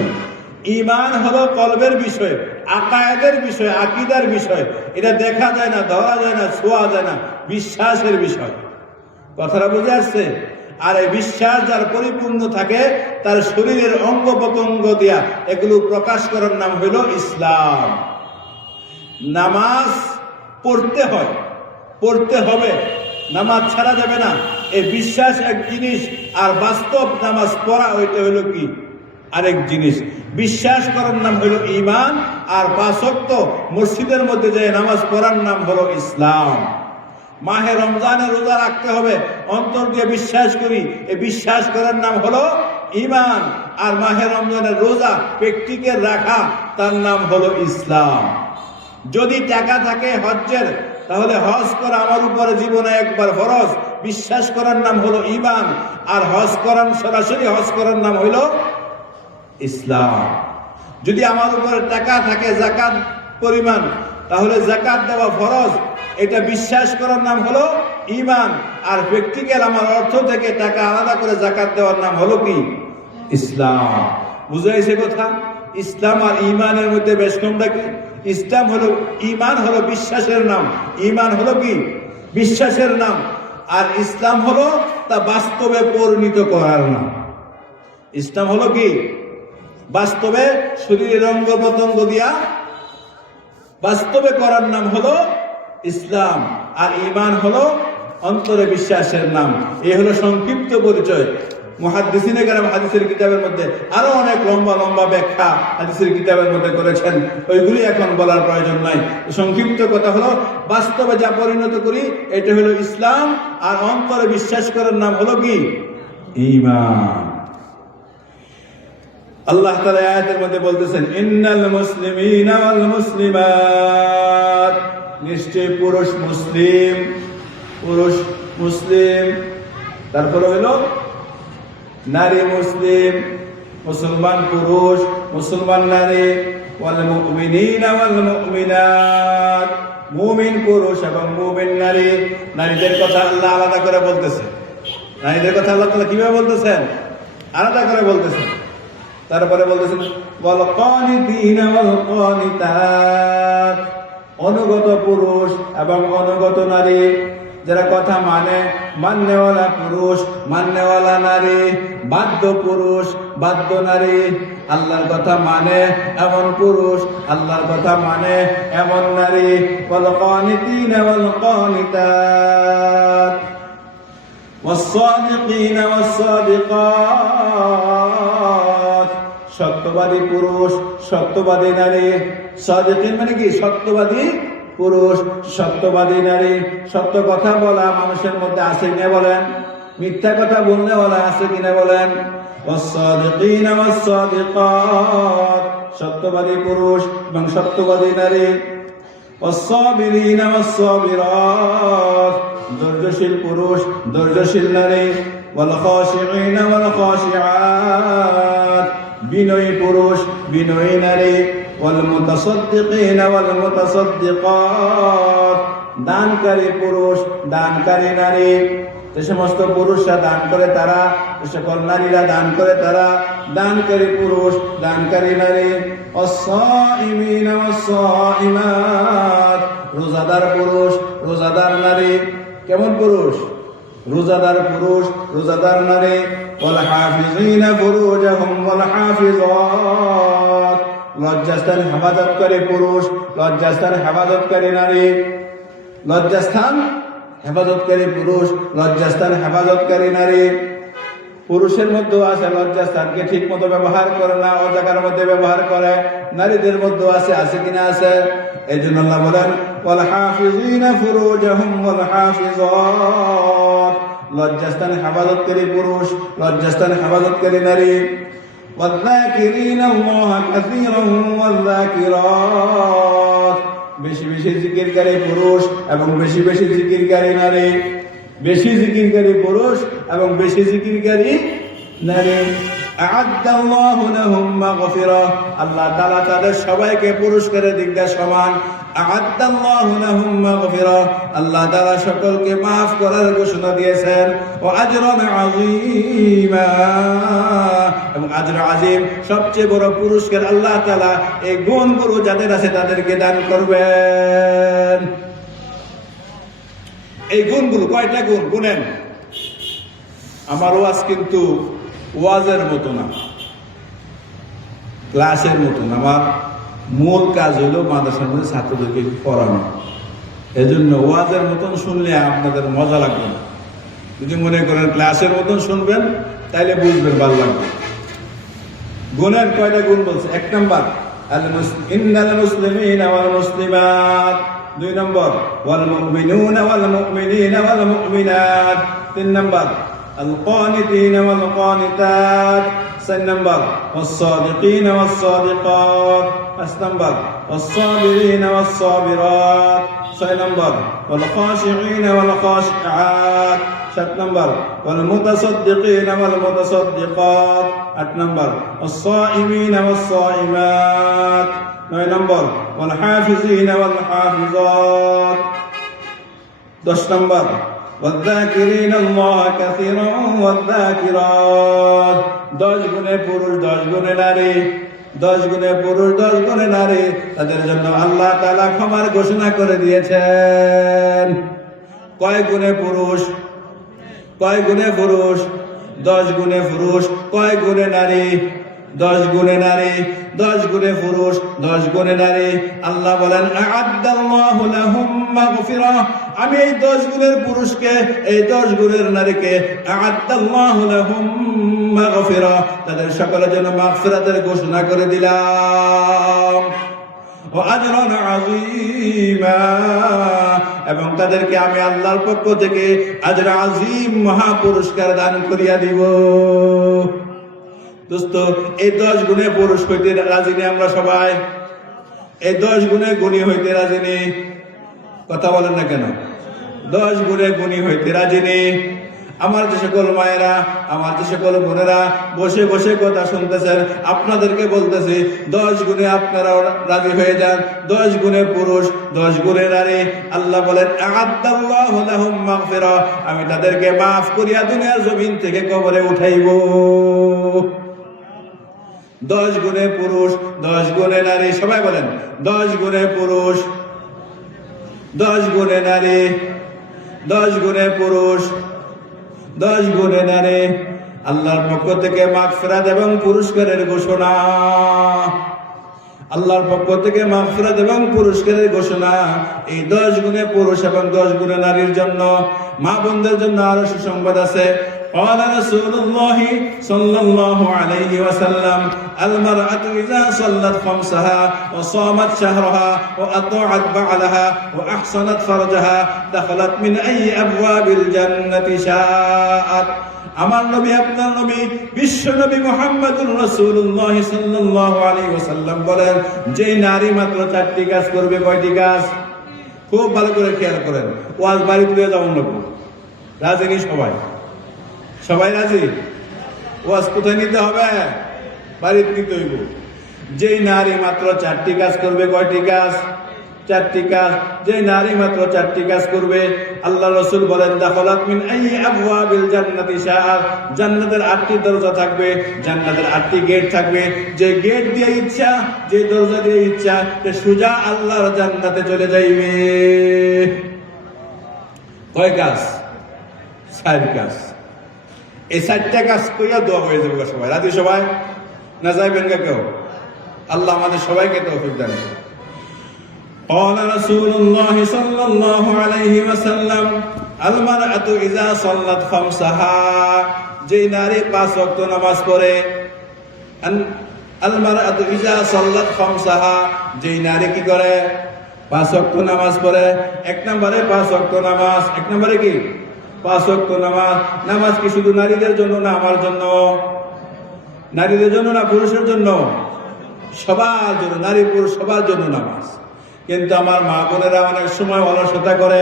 ঈমান হলো কলবের বিষয়, আকায়েদের বিষয়, আকীদার বিষয়। এটা দেখা যায় না, ধরা যায় না, ছোঁয়া যায় না, বিশ্বাসের বিষয়। কথাটা বুঝে আসছে? আর এই বিশ্বাস যার পরিপূর্ণ থাকে, তার শরীরের অঙ্গ প্রত্যঙ্গ দিয়া এগুলো প্রকাশ করার নাম হইল ইসলাম। নামাজ পড়তে হয়, পড়তে হবে, নামাজ ছাড়া যাবে না। এই বিশ্বাস এক জিনিস, আর বাস্তব নামাজ পড়া ওইটা হইল কি আরেক জিনিস। বিশ্বাস করার নাম হইল ঈমান, আর 5 ওয়াক্ত মসজিদের মধ্যে যে নামাজ পড়ার নাম হলো ইসলাম। মাহে রমজানে রোজা রাখতে হবে, অন্তর দিয়ে বিশ্বাস করি, এই বিশ্বাস করার নাম হলো ঈমান। আর মাহে রমজানের রোজা প্র্যাকটিক্যাল রাখা, তার নাম হলো ইসলাম। যদি টাকা থাকে হজ্জের, তাহলে হজ করা আমার উপরে জীবনে একবার ফরজ, বিশ্বাস করার নাম হলো ঈমান। আর হজ করার, সরাসরি হজ করার নাম হলো ইসলাম। যদি আমার উপরে টাকা থাকে যাকাত পরিমাণ, তাহলে যাকাত দেওয়া ফরজ, এটা বিশ্বাস করার নাম হলো ঈমান। আর প্র্যাকটিক্যাল আমার অর্থ থেকে টাকা আলাদা করে যাকাত দেওয়ার নাম হলো কি ইসলাম। বুঝাইছে কথা? ইসলাম আর ঈমানের মধ্যে বেশ কমটা কি? ইসলাম হলো, ঈমান হলো বিশ্বাসের নাম, ঈমান হলো কি বিশ্বাসের নাম, আর ইসলাম হলো তা বাস্তবে পরিণত করার নাম। ইসলাম হলো কি বাস্তবে শরীরের অঙ্গ প্রত্যঙ্গ দিয়া বাস্তবে করার নাম হলো ইসলাম, আর ঈমান হলো অন্তরে বিশ্বাসের নাম। এই হলো সংক্ষিপ্ত পরিচয়। মুহাদ্দিসিনে কেরাম হাদিসের কিতাবের মধ্যে আরো অনেক লম্বা লম্বা ব্যাখ্যা হাদিসের কিতাবের মধ্যে করেছেন, ওইগুলি এখন বলার প্রয়োজন নাই। সংক্ষিপ্ত কথা হলো বাস্তবে যা পরিণত করি এটা হলো ইসলাম, আর অন্তরে বিশ্বাস করার নাম হলো কি? ঈমান। আল্লাহ তাআলা আয়াতের মধ্যে বলতেছেন, ইন্নাল মুসলিমিনা ওয়াল মুসলিমাত, নিশ্চয় পুরুষ মুসলিম, তারপরে হলো নারী মুসলিম, মুসলমান পুরুষ, মুসলমান নারী, ওয়াল মুমিনিনা ওয়াল মুমিনাত, মুমিন পুরুষ এবং মুমিন নারী। নারীদের কথা আল্লাহ আলাদা করে বলতেছে। নারীদের কথা আল্লাহ তাআলা কিভাবে বলতেছেন? আলাদা করে বলতেছেন। তারপরে বলতেছেন ওয়াল কানিতিনা ওয়াল কানিতাত, অনুগত পুরুষ এবং অনুগত নারী, যারা কথা মাননেওয়ালা পুরুষ, মাননেওয়ালা নারী, বাধ্য পুরুষ, বাধ্য নারী, আল্লাহর কথা মানে এমন পুরুষ, আল্লাহর কথা মানে এমন নারী। ওয়াল কানিতিনা ওয়াল কানিতাত ওয়াস সাদিকিনা ওয়াস সাদিকাত, সত্যবাদী পুরুষ, সত্যবাদী নারী। সাদিকিন মানে কি? সত্যবাদী পুরুষ, সত্যবাদী নারী। সত্য কথা বলা মানুষের মধ্যে আছে কিনা বলেন? মিথ্যা কথা বললে বলা আছে কিনা বলেন? ওয়াস-সাদিকিনা ওয়াস-সাদিকাত, সত্যবাদী পুরুষ এবং সত্যবাদী নারী। ওয়াস-সাবিরিনা ওয়াস-সাবিরাত, ধৈর্যশীল পুরুষ, ধৈর্যশীল নারী। ওয়াল-খাশিঈনা ওয়াল-খাশিআত, বিনয়ী পুরুষ, বিনয়ী নারী। ওয়াল-মুতাসাদ্দিকিনা ওয়াল-মুতাসাদ্দিকাত, দানকারী পুরুষ, দানকারী নারী। যে সমস্ত পুরুষরা দান করে তারা, যে সকল নারীরা দান করে তারা, দানকারী পুরুষ, দানকারী নারী। ওয়াস-সাইমিনা ওয়াস-সাইমাত, রোজাদার পুরুষ, রোজাদার নারী। কেমন পুরুষ? রোজাদার পুরুষ, রোজাদার নারী। ওয়াল হাফিজিনা ফুরুজাহুম ওয়াল হাফিজাত, লজ্জাস্থান হেফাজতকারী পুরুষ, লজ্জাস্থান হেফাজতকারী নারী। লজ্জাস্থান হেফাজতকারী পুরুষ, লজ্জাস্থান হেফাজতকারী নারী। পুরুষের মধ্যেও আছে লজ্জাস্থানকে ঠিক মতো ব্যবহার করে না, ও জায়গার মধ্যে ব্যবহার করে। নারীদের মধ্যেও আছে কিনা? আছে। এই জন্য আল্লাহ বলেন ওয়াল হাফিজিনা ফুরুজাহুম ওয়াল হাফিজাত, লজ্জাস্থান হেফাজতকারী পুরুষ, লজ্জাস্থান হেফাজতকারী নারী। ওয়ায-যাকিরিনা আল্লাহ কাসীরান ওয়ায-যাকিরাত, বেশি বেশি জিকিরকারী পুরুষ এবং বেশি বেশি জিকিরকারী নারী। বেশি জিকিরকারী পুরুষ এবং বেশি জিকিরকারী নারী। আ'আদ্দাল্লাহু লাহুম মাগফিরাহ, আল্লাহ তাআলা তাদের সবাইকে পুরস্কারের দিক দিয়ে সমান। আ'আদ্দাল্লাহু লাহুম মাগফিরাহ, আল্লাহ তাআলা সকলকে maaf করার ঘোষণা দিয়েছেন। ওয়া আজরান আযীমা, এবং আজর আযীম, সবচেয়ে বড় পুরস্কার আল্লাহ তাআলা এই গুণগুলো যাদের আছে তাদেরকে দান করবেন। এই গুণগুলো কয়টা গুণ? গুনেন। আমার ওয়াজ কিন্তু ওয়াজের মতো না, ক্লাসের মতো না। আমার মূল কাজ হলো মাদ্রাসার মধ্যে ছাত্রদেরকে পড়ানো। এজন্য ওয়াজের মতন শুনলে আপনাদের মজা লাগবে না। যদি মনে করেন ক্লাসের মতন শুনবেন তাইলে বুঝবেন, ভালো লাগবে। গুণের কয়টা গুণ বলছে? 1 নাম্বার ইন্নাল মুসলিমিনা ওয়াল মুসলিমাত, 2 নম্বর ওয়াল মুমিনুনা ওয়াল মুমিনিনা ওয়াল মুমিনাত, 3 নম্বর আল কানিতিনা ওয়াল কানিতাত, 4 নম্বর ওয়াস সাদিকিনা ওয়াস সাদিকাত, 5 নম্বর ওয়াস সাবিরিনা ওয়াস সাবিরাত, 6 নম্বর ওয়াল খাশিঈনা ওয়াল খাশিআত, 7 নম্বর ওয়াল মুতাসাদ্দিকিনা ওয়াল মুতাসাদ্দিকাত, 8 নম্বর ওয়াস সাইমিনা ওয়াস সাইমাত, 9 নম্বর ওয়াল হাফিজিনা ওয়াল হাফিজাত, 10 নম্বর ওয়ায-যাকিরিনা আল্লাহ কাসীরান ওয়ায-যাকিরাত, 10 গুণে পুরুষ 10 গুণে নারী, 10 গুণে পুরুষ 10 গুণে নারী, তাদের জন্য আল্লাহ তাআলা ক্ষমার ঘোষণা করে দিয়েছেন। কয় গুণে পুরুষ? কয় গুণে পুরুষ? 10 গুণে পুরুষ। কয় গুণে নারী? 10 গুণে নারী, 10 গুণে পুরুষ, 10 গুণে নারী। আল্লাহ বলেন আ'আদ্দাল্লাহু লাহুম মাগফিরাহ, আমি এই 10 গুণের পুরুষকে, এই 10 গুণের নারীকে আ'আদ্দাল্লাহু লাহুম মাগফিরাহ, তাদের সকলের জন্য মাগফিরাতের ঘোষণা করে দিলাম। ও আজরান আযীমা, এবং তাদেরকে আমি আল্লাহর পক্ষ থেকে আজর আযীম, মহা পুরস্কার দান করিয়া দিব। দোস্ত, এই 10 গুণে পুরুষ হইতে রাজি নেই আমরা সবাই? এই 10 গুণে গুণী হইতে রাজি নেই? কথা বলেন না কেন? 10 গুণে গুণী হইতে রাজি নেই। আমার যে সকল মায়েরা, আমার যে সকল বোনেরা বসে বসে কথা শুনতেছেন, আপনাদেরকে বলতেছি 10 গুণে আপনারাও রাজি হয়ে যান। 10 গুণে পুরুষ, 10 গুণে নারী। আল্লাহ বলেন আ'আদ্দাল্লাহু লাহুম মাগফিরাহ, আমি তাদেরকে মাফ করিয়া দুনিয়ার জমিন থেকে কবরে উঠাইব। 10 গুণে পুরুষ, 10 গুণে নারী। সবাই বলেন 10 গুণে পুরুষ, 10 গুণে নারী, 10 গুণে পুরুষ, 10 গুণে নারী। আল্লাহর পক্ষ থেকে মাগফিরাত এবং পুরস্কারের ঘোষণা। আল্লাহর পক্ষ থেকে মাগফিরাত এবং পুরস্কারের ঘোষণা এই 10 গুণে পুরুষ এবং 10 গুণে নারীর জন্য। মা বোনদের জন্য আরো সুসংবাদ আছে। قال رسول الله صلى الله عليه وسلم المرأة إذا صلت خمسها وصامت شهرها وأطاعت بعلها وأحصنت فرجها دخلت من أي أبواب الجنة شاءت। আমার নবী, আপনার নবী, বিশ্ব নবী মুহাম্মদুর রাসূলুল্লাহ সাল্লাল্লাহু আলাইহি ওয়াসাল্লাম বলেন, যে নারী মাত্র 4টি কাজ করবে। কয়টি কাজ? খুব ভালো করে খেয়াল করেন। ওয়াজ বাড়ি তুলে যাওয়ার লোক রাজি নেই সবাই? সবাই রাজি? ওয়াজ কোথায় নিতে হবে? বাড়িতে নিতে হইব। যেই নারী মাত্র 4টি কাজ করবে। কয়টি কাজ? 4টি কাজ। যে নারী মাত্র 4টি কাজ করবে, আল্লাহ রাসূল বলেন দাখালাত মিন আইয়ি আবওয়াবিল জান্নাতি শাআত, জান্নাতের 8টি দরজা থাকবে, জান্নাতের 8টি গেট থাকবে। যে গেট দিয়ে ইচ্ছা, যে দরজা দিয়ে ইচ্ছা, সে সোজা আল্লাহর জান্নাতে চলে যাইবে। কয় কাজ? 4 কাজ। এই 4টা কাজ কইয়া দোয়া হয়ে যাবে সবাই। রাজি সবাই? না যাইবেন না কেউ? আল্লাহ আমাদের সবাইকে তৌফিক দান করুন। قال رسول الله صلى الله عليه وسلم المرأة إذا صلت خمسها, যে নারী 5 ওয়াক্ত নামাজ পড়ে। المرأة إذا صلت خمسها, যে নারী কি করে? 5 ওয়াক্ত নামাজ পড়ে। 1 নম্বরে 5 ওয়াক্ত নামাজ। 1 নম্বরে কি? 5 ওয়াক্ত নামাজ। নামাজ কি শুধু নারীদের জন্য না আমার জন্য? নারীদের জন্য না পুরুষের জন্য? সবার জন্য, নারী পুরুষ সবার জন্য নামাজ। কিন্তু আমার মা বোনেরা অনেক সময় অলসতা করে।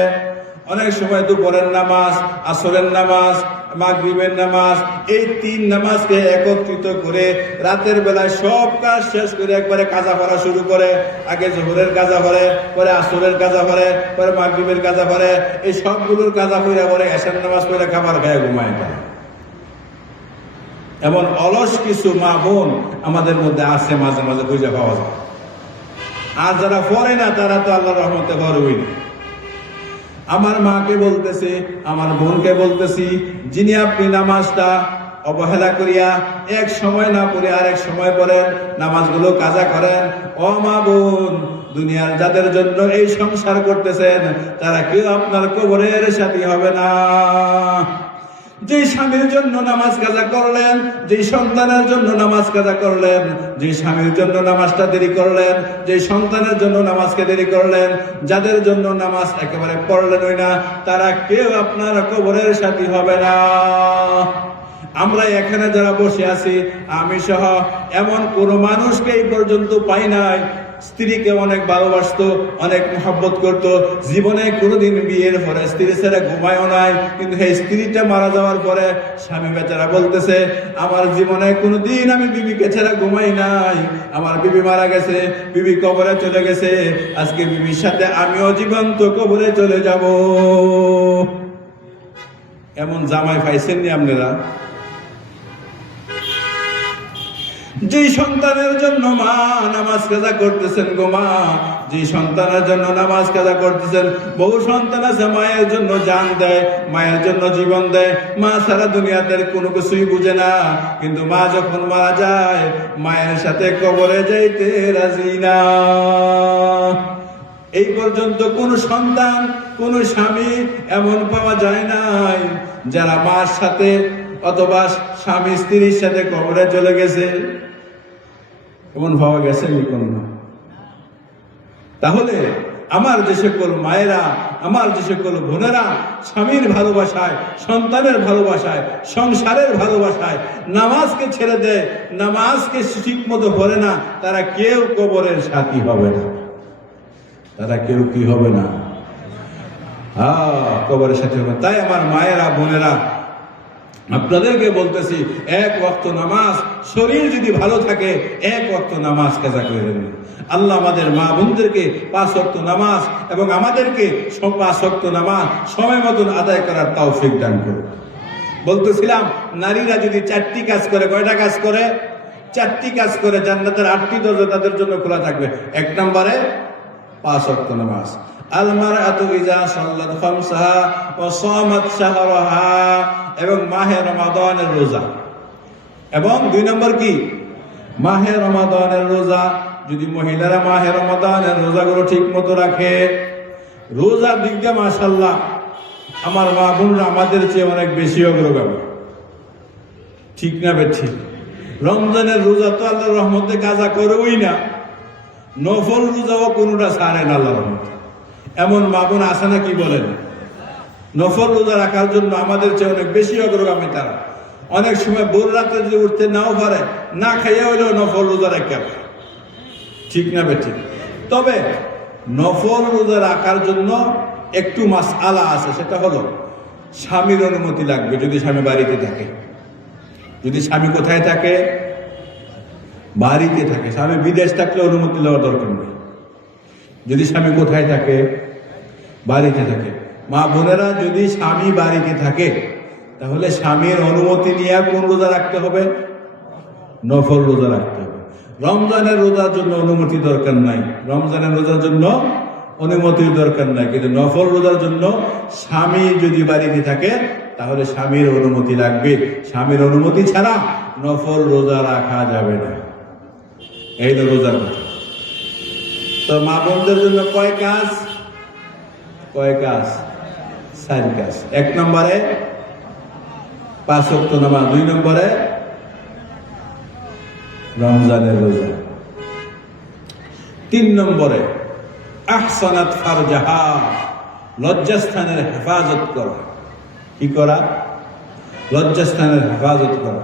অনেক সময় দুপুরের নামাজ, আসরের নামাজ, মাগরিবের নামাজ, এই 3 নামাজকে একত্রিত করে রাতের বেলায় সব কাজ শেষ করে একবারে কাজা করা শুরু করে। আগে জোহরের কাজা করে, পরে আসরের কাজা করে, পরে মাগরিবের কাজা করে। এই সবগুলোর কাজা করে পরে এশার নামাজ পড়ে খাবার খায় ঘুমায় যায়। এমন অলস কিছু মা বোন আমাদের মধ্যে আছে, মাঝে মাঝে খুঁজে পাওয়া যায়। আর যারা পড়ে না তারা তো আল্লাহর রহমতে বড়ই না। আমার মাকে বলতেছি, আমার বোনকে বলতেছি, যিনি আপনি নামাজটা অবহেলা করিয়া এক সময় না পড়ে আরেক সময় পড়েন, নামাজগুলো কাজা করেন, ও মা বোন, দুনিয়ার যাদের জন্য এই সংসার করতেছেন তারা কেউ আপনার কবরের সাথী হবে না। যে স্বামীর জন্য নামাজ কাজা করলেন, যে সন্তানের জন্য নামাজ কাজা করলেন, যে স্বামীর জন্য নামাজটা দেরি করলেন, যে সন্তানের জন্য নামাজকে দেরি করলেন, যাদের জন্য নামাজ একেবারে পড়লেনই না, তারা কেউ আপনার কবরের সাথী হবে না। আমরা এখানে যারা বসে আছি, আমি সহ এমন কোন মানুষকে এই পর্যন্ত পাই নাই স্ত্রীকে অনেক ভালোবাসতো, অনেক মহব্বত করতো, জীবনে কোনোদিন বিয়ের পরে স্ত্রী ছেড়ে ঘুমায়ও নাই। কিন্তু এই স্ত্রীটা মারা যাওয়ার পরে স্বামী বেচারা বলতেছে, আমার জীবনে কোনোদিন আমি বিবিকে ছেড়ে ঘুমাই নাই, আমার বিবি মারা গেছে, বিবি কবরে চলে গেছে, আজকে বিবির সাথে আমিও জীবন্ত কবরে চলে যাব। এমন জামাই পাইছেন নি আপনারা? যে সন্তানের জন্য মা নামাজ কাজা করতেছেন গো মা, যে সন্তানের জন্য নামাজ কাজা করতেছেন, বহু সন্তান আছে মায়ের জন্য জান দেয়, মায়ের জন্য জীবন দেয়, মা সারা দুনিয়াতে কোনো কিছুই বুঝে না, কিন্তু মা যখন মারা যায় মায়ের সাথে কবরে যাইতে রাজি না। এই পর্যন্ত কোন সন্তান, কোন স্বামী এমন পাওয়া যায় নাই যারা মার সাথে অথবা স্বামী স্ত্রীর সাথে কবরে চলে গেছে, এমন পাওয়া গেছে কোন না। তাহলে আমার যে সকল মায়েরা, আমার যে সকল বোনেরা স্বামীর ভালোবাসায়, সন্তানের ভালোবাসায়, সংসারের ভালোবাসায় নামাজকে ছেড়ে দেয়, নামাজকে ঠিক মতো পড়ে না, তারা কেউ কবরের সাথী হবে না, তারা কেউ কি হবে না, কবরের সাথী হবে। তাই আমার মায়েরা, বোনেরা, আপনাদেরকে বলতেছি, এক ওয়াক্ত নামাজ, শরীর যদি ভালো থাকে এক ওয়াক্ত নামাজ কাজা করে দেন। আল্লাহ আমাদের মা বোনদেরকে 5 ওয়াক্ত নামাজ এবং আমাদেরকে 5 ওয়াক্ত নামাজ সময় মতন আদায় করার তৌফিক দান করুন। বলতেছিলাম, নারীরা যদি 4টি কাজ করে, কয়টা কাজ করে? 4টি কাজ করে, জান্নাতের 8টি দরজা তাদের জন্য খোলা থাকবে। 1 নম্বরে 5 ওয়াক্ত নামাজ। আল মারআতু ইযা সাল্লাত খামসাহা ওয়া সামাত শাহরাহা, এবং মাহে রমাদানের রোজা। এবং 2 নম্বর কি? মাহে রমাদানের রোজা। যদি মহিলারা মাহে রমাদানের রোজাগুলো ঠিক মতো রাখে, রোজার দিক দিয়ে মাশাআল্লাহ আমার মা বোনরা আমাদের চেয়ে অনেক বেশি অগ্রগামী, ঠিক না বেঠিক? রমজানের রোজা তো আল্লাহর রহমতে কাজা করেই না, নফল রোজাও কোনোটা ছাড়ে না আল্লাহর রহমতে। এমন মা বোন আছে না, কি বলেন? নফল রোজা রাখার জন্য আমাদের চেয়ে অনেক বেশি অগ্রগামী তারা। অনেক সময় ভোর রাতে যদি উঠতে নাও পারে, না খাইয়া হইলেও নফল রোজা রাখা, ঠিক না বেঠিক? তবে নফল রোজা রাখার জন্য একটু মাসআলা আছে, সেটা হলো স্বামীর অনুমতি লাগবে। যদি স্বামী বাড়িতে থাকে, যদি স্বামী কোথায় থাকে? বাড়িতে থাকে। স্বামী বিদেশ থাকলে অনুমতি নেওয়ার দরকার নেই। যদি স্বামী কোথায় থাকে? বাড়িতে থাকে। মা বোনেরা, যদি স্বামী বাড়িতে থাকে তাহলে স্বামীর অনুমতি নিয়ে কোন রোজা রাখতে হবে? নফল রোজা রাখতে হবে। রমজানের রোজার জন্য অনুমতি দরকার নাই, রমজানের রোজার জন্য অনুমতির দরকার নাই, কিন্তু নফল রোজার জন্য স্বামী যদি বাড়িতে থাকে তাহলে স্বামীর অনুমতি লাগবে। স্বামীর অনুমতি ছাড়া নফল রোজা রাখা যাবে না। এই তো রোজার কথা। তো মা বোনদের জন্য কয় কাজ? 4 কাজ। 1 নম্বরে 5 ওয়াক্ত নামাজ, 2 নম্বরে রমজানের রোজা, 3 নম্বরে আহসানাত ফারজাহা, লজ্জাস্থানের হেফাজত করা। কি করা? লজ্জাস্থানের হেফাজত করা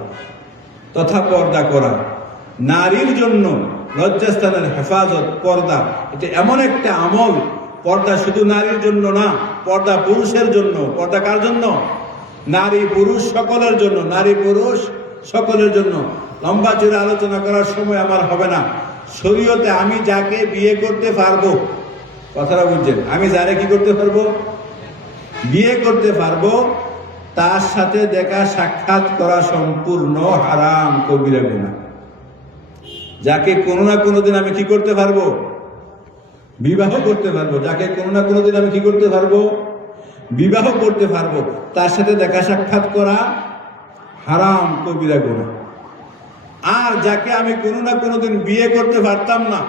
তথা পর্দা করা। নারীর জন্য লজ্জাস্থানের হেফাজত, পর্দা, এটা এমন একটা আমল। পর্দা শুধু নারীর জন্য না, পর্দা পুরুষের জন্য। পর্দা কার জন্য? নারী পুরুষ সকলের জন্য, নারী পুরুষ সকলের জন্য। লম্বা চূড়া আলোচনা করার সময় আমার হবে না। শরীয়তে আমি যাকে বিয়ে করতে পারবো, কথাটা বুঝছেন, আমি যারে কি করতে পারবো? বিয়ে করতে পারবো, তার সাথে দেখা সাক্ষাৎ করা সম্পূর্ণ হারাম, কবিরা গুনাহ। যাকে কোনো না কোনোদিন আমি কি করতে পারবো? বিবাহ করতে পারবো। যাকে কোনো না কোনোদিন আমি কি করতে পারবো? বিবাহ করতে পারবো, তার সাথে দেখা সাক্ষাৎ করা হারাম, কবিরা গুনাহ। আর যাকে আমি কোনো না কোনোদিন বিয়ে করতে পারতাম না,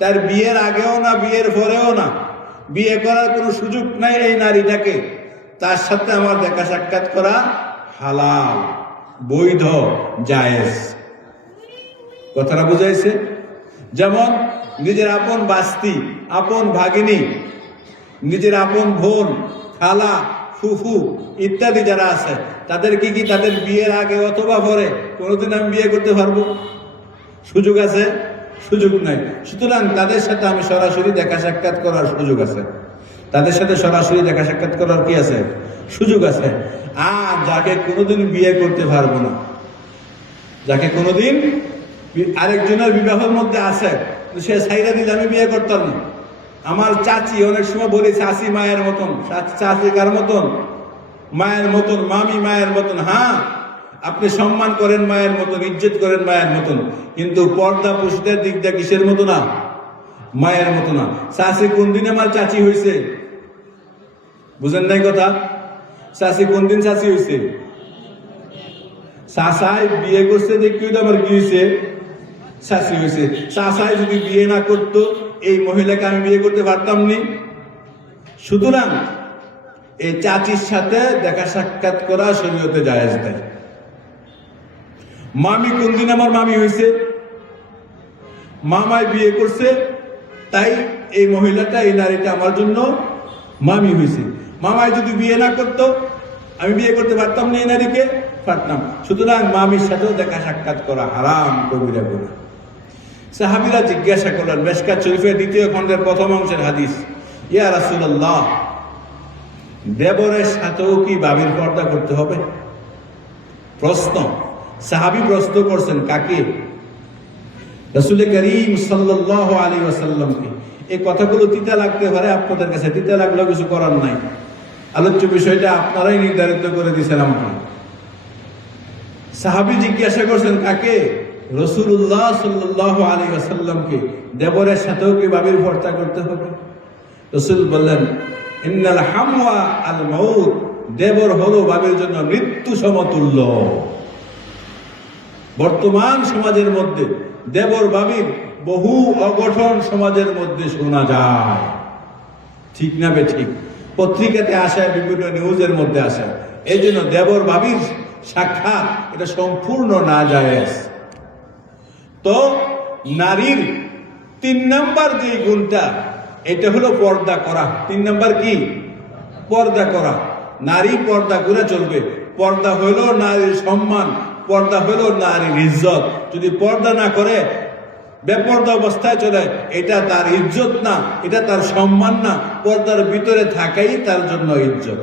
তার বিয়ের আগেও না, বিয়ের পরেও না, বিয়ে করার কোনো সুযোগ নাই এই নারীটাকে, তার সাথে আমার দেখা সাক্ষাৎ করা হালাল, বৈধ, জায়েজ। কথাটা বুঝাইছে? যেমন নিজের আপন বাস্তি, আপন ভাগিনী, নিজের আপন বোন, খালা, ফুফু ইত্যাদি যারা আছে, তাদের কি তাদের বিয়ের আগে অথবা পরে কোনোদিন আমি বিয়ে করতে পারবো? সুযোগ আছে? সুযোগ নাই। সুতরাং তাদের সাথে আমি সরাসরি দেখা সাক্ষাৎ করার সুযোগ আছে, তাদের সাথে সরাসরি দেখা সাক্ষাৎ করার কি আছে? সুযোগ আছে। আর যাকে কোনোদিন বিয়ে করতে পারবো না, যাকে কোনোদিন আরেকজনের বিবাহের মধ্যে আছে, সে ছাইরা দিলে আমি বিয়ে করতাম না। আমার চাচি, অনেক সময় বলি চাচি মায়ের মতন, চাচি কার মতন? মায়ের মতন, মামি মায়ের মতন। হ্যাঁ, আপনি সম্মান করেন মায়ের মতন, ইজ্জত করেন মায়ের মতন, কিন্তু পর্দা পুরুষদের দিক দিয়ে কিসের মতো না? মায়ের মতো না। চাচি কোন দিন আমার চাচি হয়েছে? বুঝেন নাই কথা? চাচি কোন দিন চাচি হয়েছে? চাচাই বিয়ে করছে দেখি তো আমার কি হয়েছে? চাচি হয়েছে। চাচাই যদি বিয়ে না করতো এই মহিলাকে আমি বিয়ে করতে পারতাম নি। সুতরাং এই চাচির সাথে দেখা সাক্ষাৎ করা শরীয়তে জায়েজ নাই। মামি কোন দিন আমার মামি হয়েছে? মামাই বিয়ে করছে, তাই এই মহিলাটা, এই নারীটা আমার জন্য মামি হয়েছে। মামাই যদি বিয়ে না করতো আমি বিয়ে করতে পারতাম না এই নারীকে? পারতাম। সুতরাং মামির সাথেও দেখা সাক্ষাৎ করা হারাম, কবিরা গুনাহ। সাহাবীরা জিজ্ঞাসা করলেন, মিশকাত শরীফের 2য় খণ্ডের 1ম অংশের হাদিস, ইয়া রাসূলুল্লাহ, দেবরের সাথেও কি ভাবির পর্দা করতে হবে? প্রশ্ন, সাহাবী প্রশ্ন করছেন কাকে? রাসূল করিম সাল্লাল্লাহু আলাইহি ওয়াসাল্লামকে। এই কথাগুলো তিতা লাগতে পারে আপনাদের কাছে, তিতা লাগলেও কিছু করার নাই। আলোচ্য বিষয়টা আপনারাই নির্ধারিত করে দিয়েছেন আমাকে। সাহাবী জিজ্ঞাসা করছেন কাকে? রাসূলুল্লাহ সাল্লাল্লাহু আলাইহি ওয়াসাল্লামকে। দেবরের সাথেও কি ভাবির পর্দা করতে হবে? রাসূল বললেন, ইন্নাল হামওয়া আল মাউত, দেবর হলো ভাবির জন্য মৃত্যু সমতুল্য। বর্তমান সমাজের মধ্যে দেবর ভাবির বহু অগঠন সমাজের মধ্যে শোনা যায়, ঠিক না বেঠিক? পত্রিকাতে আসে, বিভিন্ন নিউজের মধ্যে আসে। এই জন্য দেবর ভাবির সাক্ষাৎ এটা সম্পূর্ণ নাজায়েজ। তো নারীর 3 নাম্বার যে গুণটা, এটা হলো পর্দা করা। 3 নাম্বার কি? পর্দা করা। নারী পর্দা করে চলবে। পর্দা হইল নারীর সম্মান, পর্দা হইল নারীর ইজ্জত। যদি পর্দা না করে, বেপর্দা অবস্থায় চলে, এটা তার ইজ্জত না, এটা তার সম্মান না। পর্দার ভিতরে থাকাই তার জন্য ইজ্জত।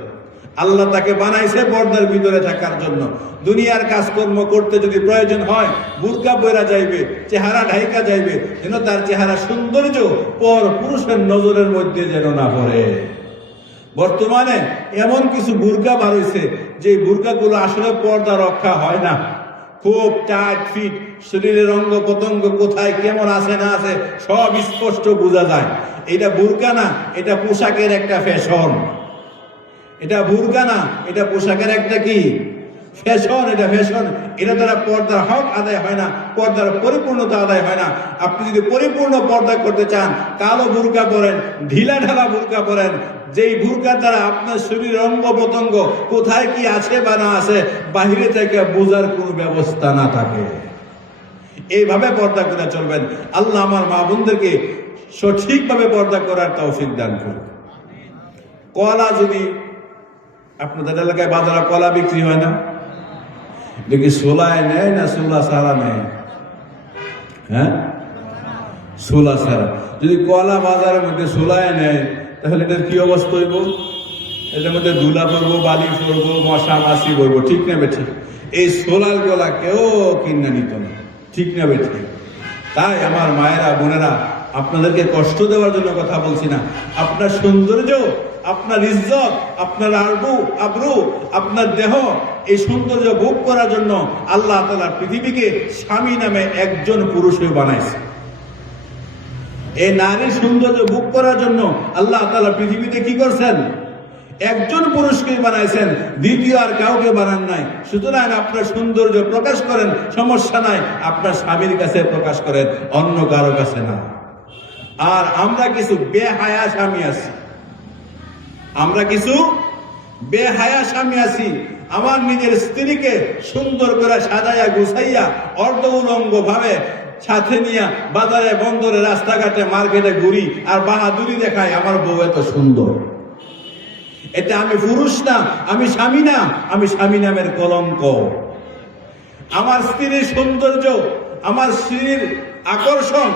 আল্লাহ তাকে বানাইছে পর্দার ভিতরে থাকার জন্য। দুনিয়ার কাজকর্ম করতে যদি প্রয়োজন হয়, বুরকা পরা যাইবে, চেহারা ঢাইকা যাইবে, যেন তার চেহারা সৌন্দর্য পর পুরুষের নজরের মধ্যে যেন না পড়ে। বর্তমানে এমন কিছু বুরকা বার হয়েছে যে বুরকাগুলো আসলে পর্দা রক্ষা হয় না। খুব টাইট ফিট, শরীরের অঙ্গ প্রত্যঙ্গ কোথায় কেমন আছে না আছে সব স্পষ্ট বোঝা যায়। এটা বুরকা না, এটা পোশাকের একটা ফ্যাশন। এটা বুরকা না, এটা পোশাকের একটা কি ফ্যাশন। এটা ফ্যাশন। এটা দ্বারা পর্দার হক আদায় হয় না, পর্দার পরিপূর্ণতা আদায় হয় না। আপনি যদি পরিপূর্ণ পর্দা করতে চান, কালো বুরকা পরেন, ঢিলা ঢালা বুরকা পরেন, যেই বুরকার দ্বারা আপনার শরীরের অঙ্গ প্রত্যঙ্গ কোথায় কি আছে বা না আছে বাহিরে থেকে বোঝার কোনো ব্যবস্থা না থাকে। এইভাবে পর্দা করে চলবেন। আল্লাহ আমার মা বোনদেরকে সঠিকভাবে পর্দা করার তৌফিক দান করুন। কলা যদি আপনাদের এলাকায় বাজারে কলা বিক্রি হয় না, দেখি সোলায় নেয় না সোলা সারা নেয়? হ্যাঁ, সোলা সারা। যদি কলা বাজারের মধ্যে সোলায় নেয়, তাহলে এটার কি অবস্থা হইব? এটার মধ্যে ধুলা পড়বো, বালি পড়বো, মশা মাছি পড়বো, ঠিক না বেঠি? এই সোলার গলা কেউ কিনে নিত না, ঠিক না বেঠি? তাই আমার মায়েরা বোনেরা, আপনাদেরকে কষ্ট দেওয়ার জন্য কথা বলছি না। আপনার সৌন্দর্য, আপনার ইজ্জত, আপনার আবরু, আপনার দেহ, এই সৌন্দর্য ভোগ করার জন্য আল্লাহ তাআলা পৃথিবীকে স্বামী নামে একজন পুরুষকে বানাইছে। এই নারীর সৌন্দর্য ভোগ করার জন্য আল্লাহ তাআলা পৃথিবীতে কি করছেন? একজন পুরুষকে বানাইছেন, দ্বিতীয় আর কাউকে বানান নাই। সুতরাং আপনার সৌন্দর্য প্রকাশ করেন, সমস্যা নাই, আপনার স্বামীর কাছে প্রকাশ করেন, অন্য কারো কাছে না। আর আমরা কিছু বেহায়া স্বামী আছি, আমরা কিছু বেহায়া স্বামী আছি। আমার নিজের স্ত্রীকে সুন্দর করে সাজাইয়া গুছাইয়া অর্ধ উলঙ্গ ভাবে সাথে নিয়ে বাজারে, বন্দরে, রাস্তাঘাটে, মার্কেটে ঘুরি আর বাহাদুরি দেখাই, আমার বউ এত সুন্দর। এটা আমি পুরুষ না, আমি স্বামী না, আমি স্বামী নামের কলঙ্ক। আমার স্ত্রীর সৌন্দর্য, আমার স্ত্রীর আকর্ষণ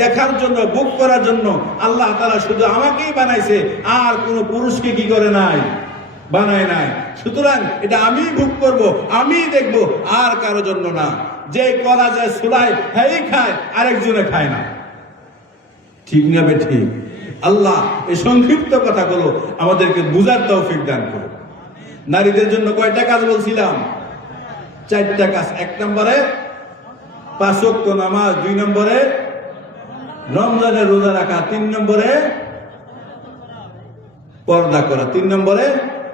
দেখার জন্য, ভোগ করার জন্য আল্লাহ তাআলা শুধু আমাকেই বানাইছে, আর কোন পুরুষকে কি করে নাই? বানায় নাই। সুতরাং এটা আমি ভোগ করব, আমি দেখব, আর কারো জন্য না। যে কলা যায় সুলাই হ্যাঁ খায়, আরেকজনে খায় না, ঠিক না বেঠিক? আল্লাহ এই সংক্ষিপ্ত কথাগুলো আমাদেরকে বুঝার তৌফিক দান করুন। নারীদের জন্য কয়টা কাজ বলছিলাম? চারটা কাজ। 1 নম্বরে 5 ওয়াক্ত নামাজ, 2 নম্বরে রমজানের রোজা রাখা, 3 নম্বরে পর্দা করা, 3 নম্বরে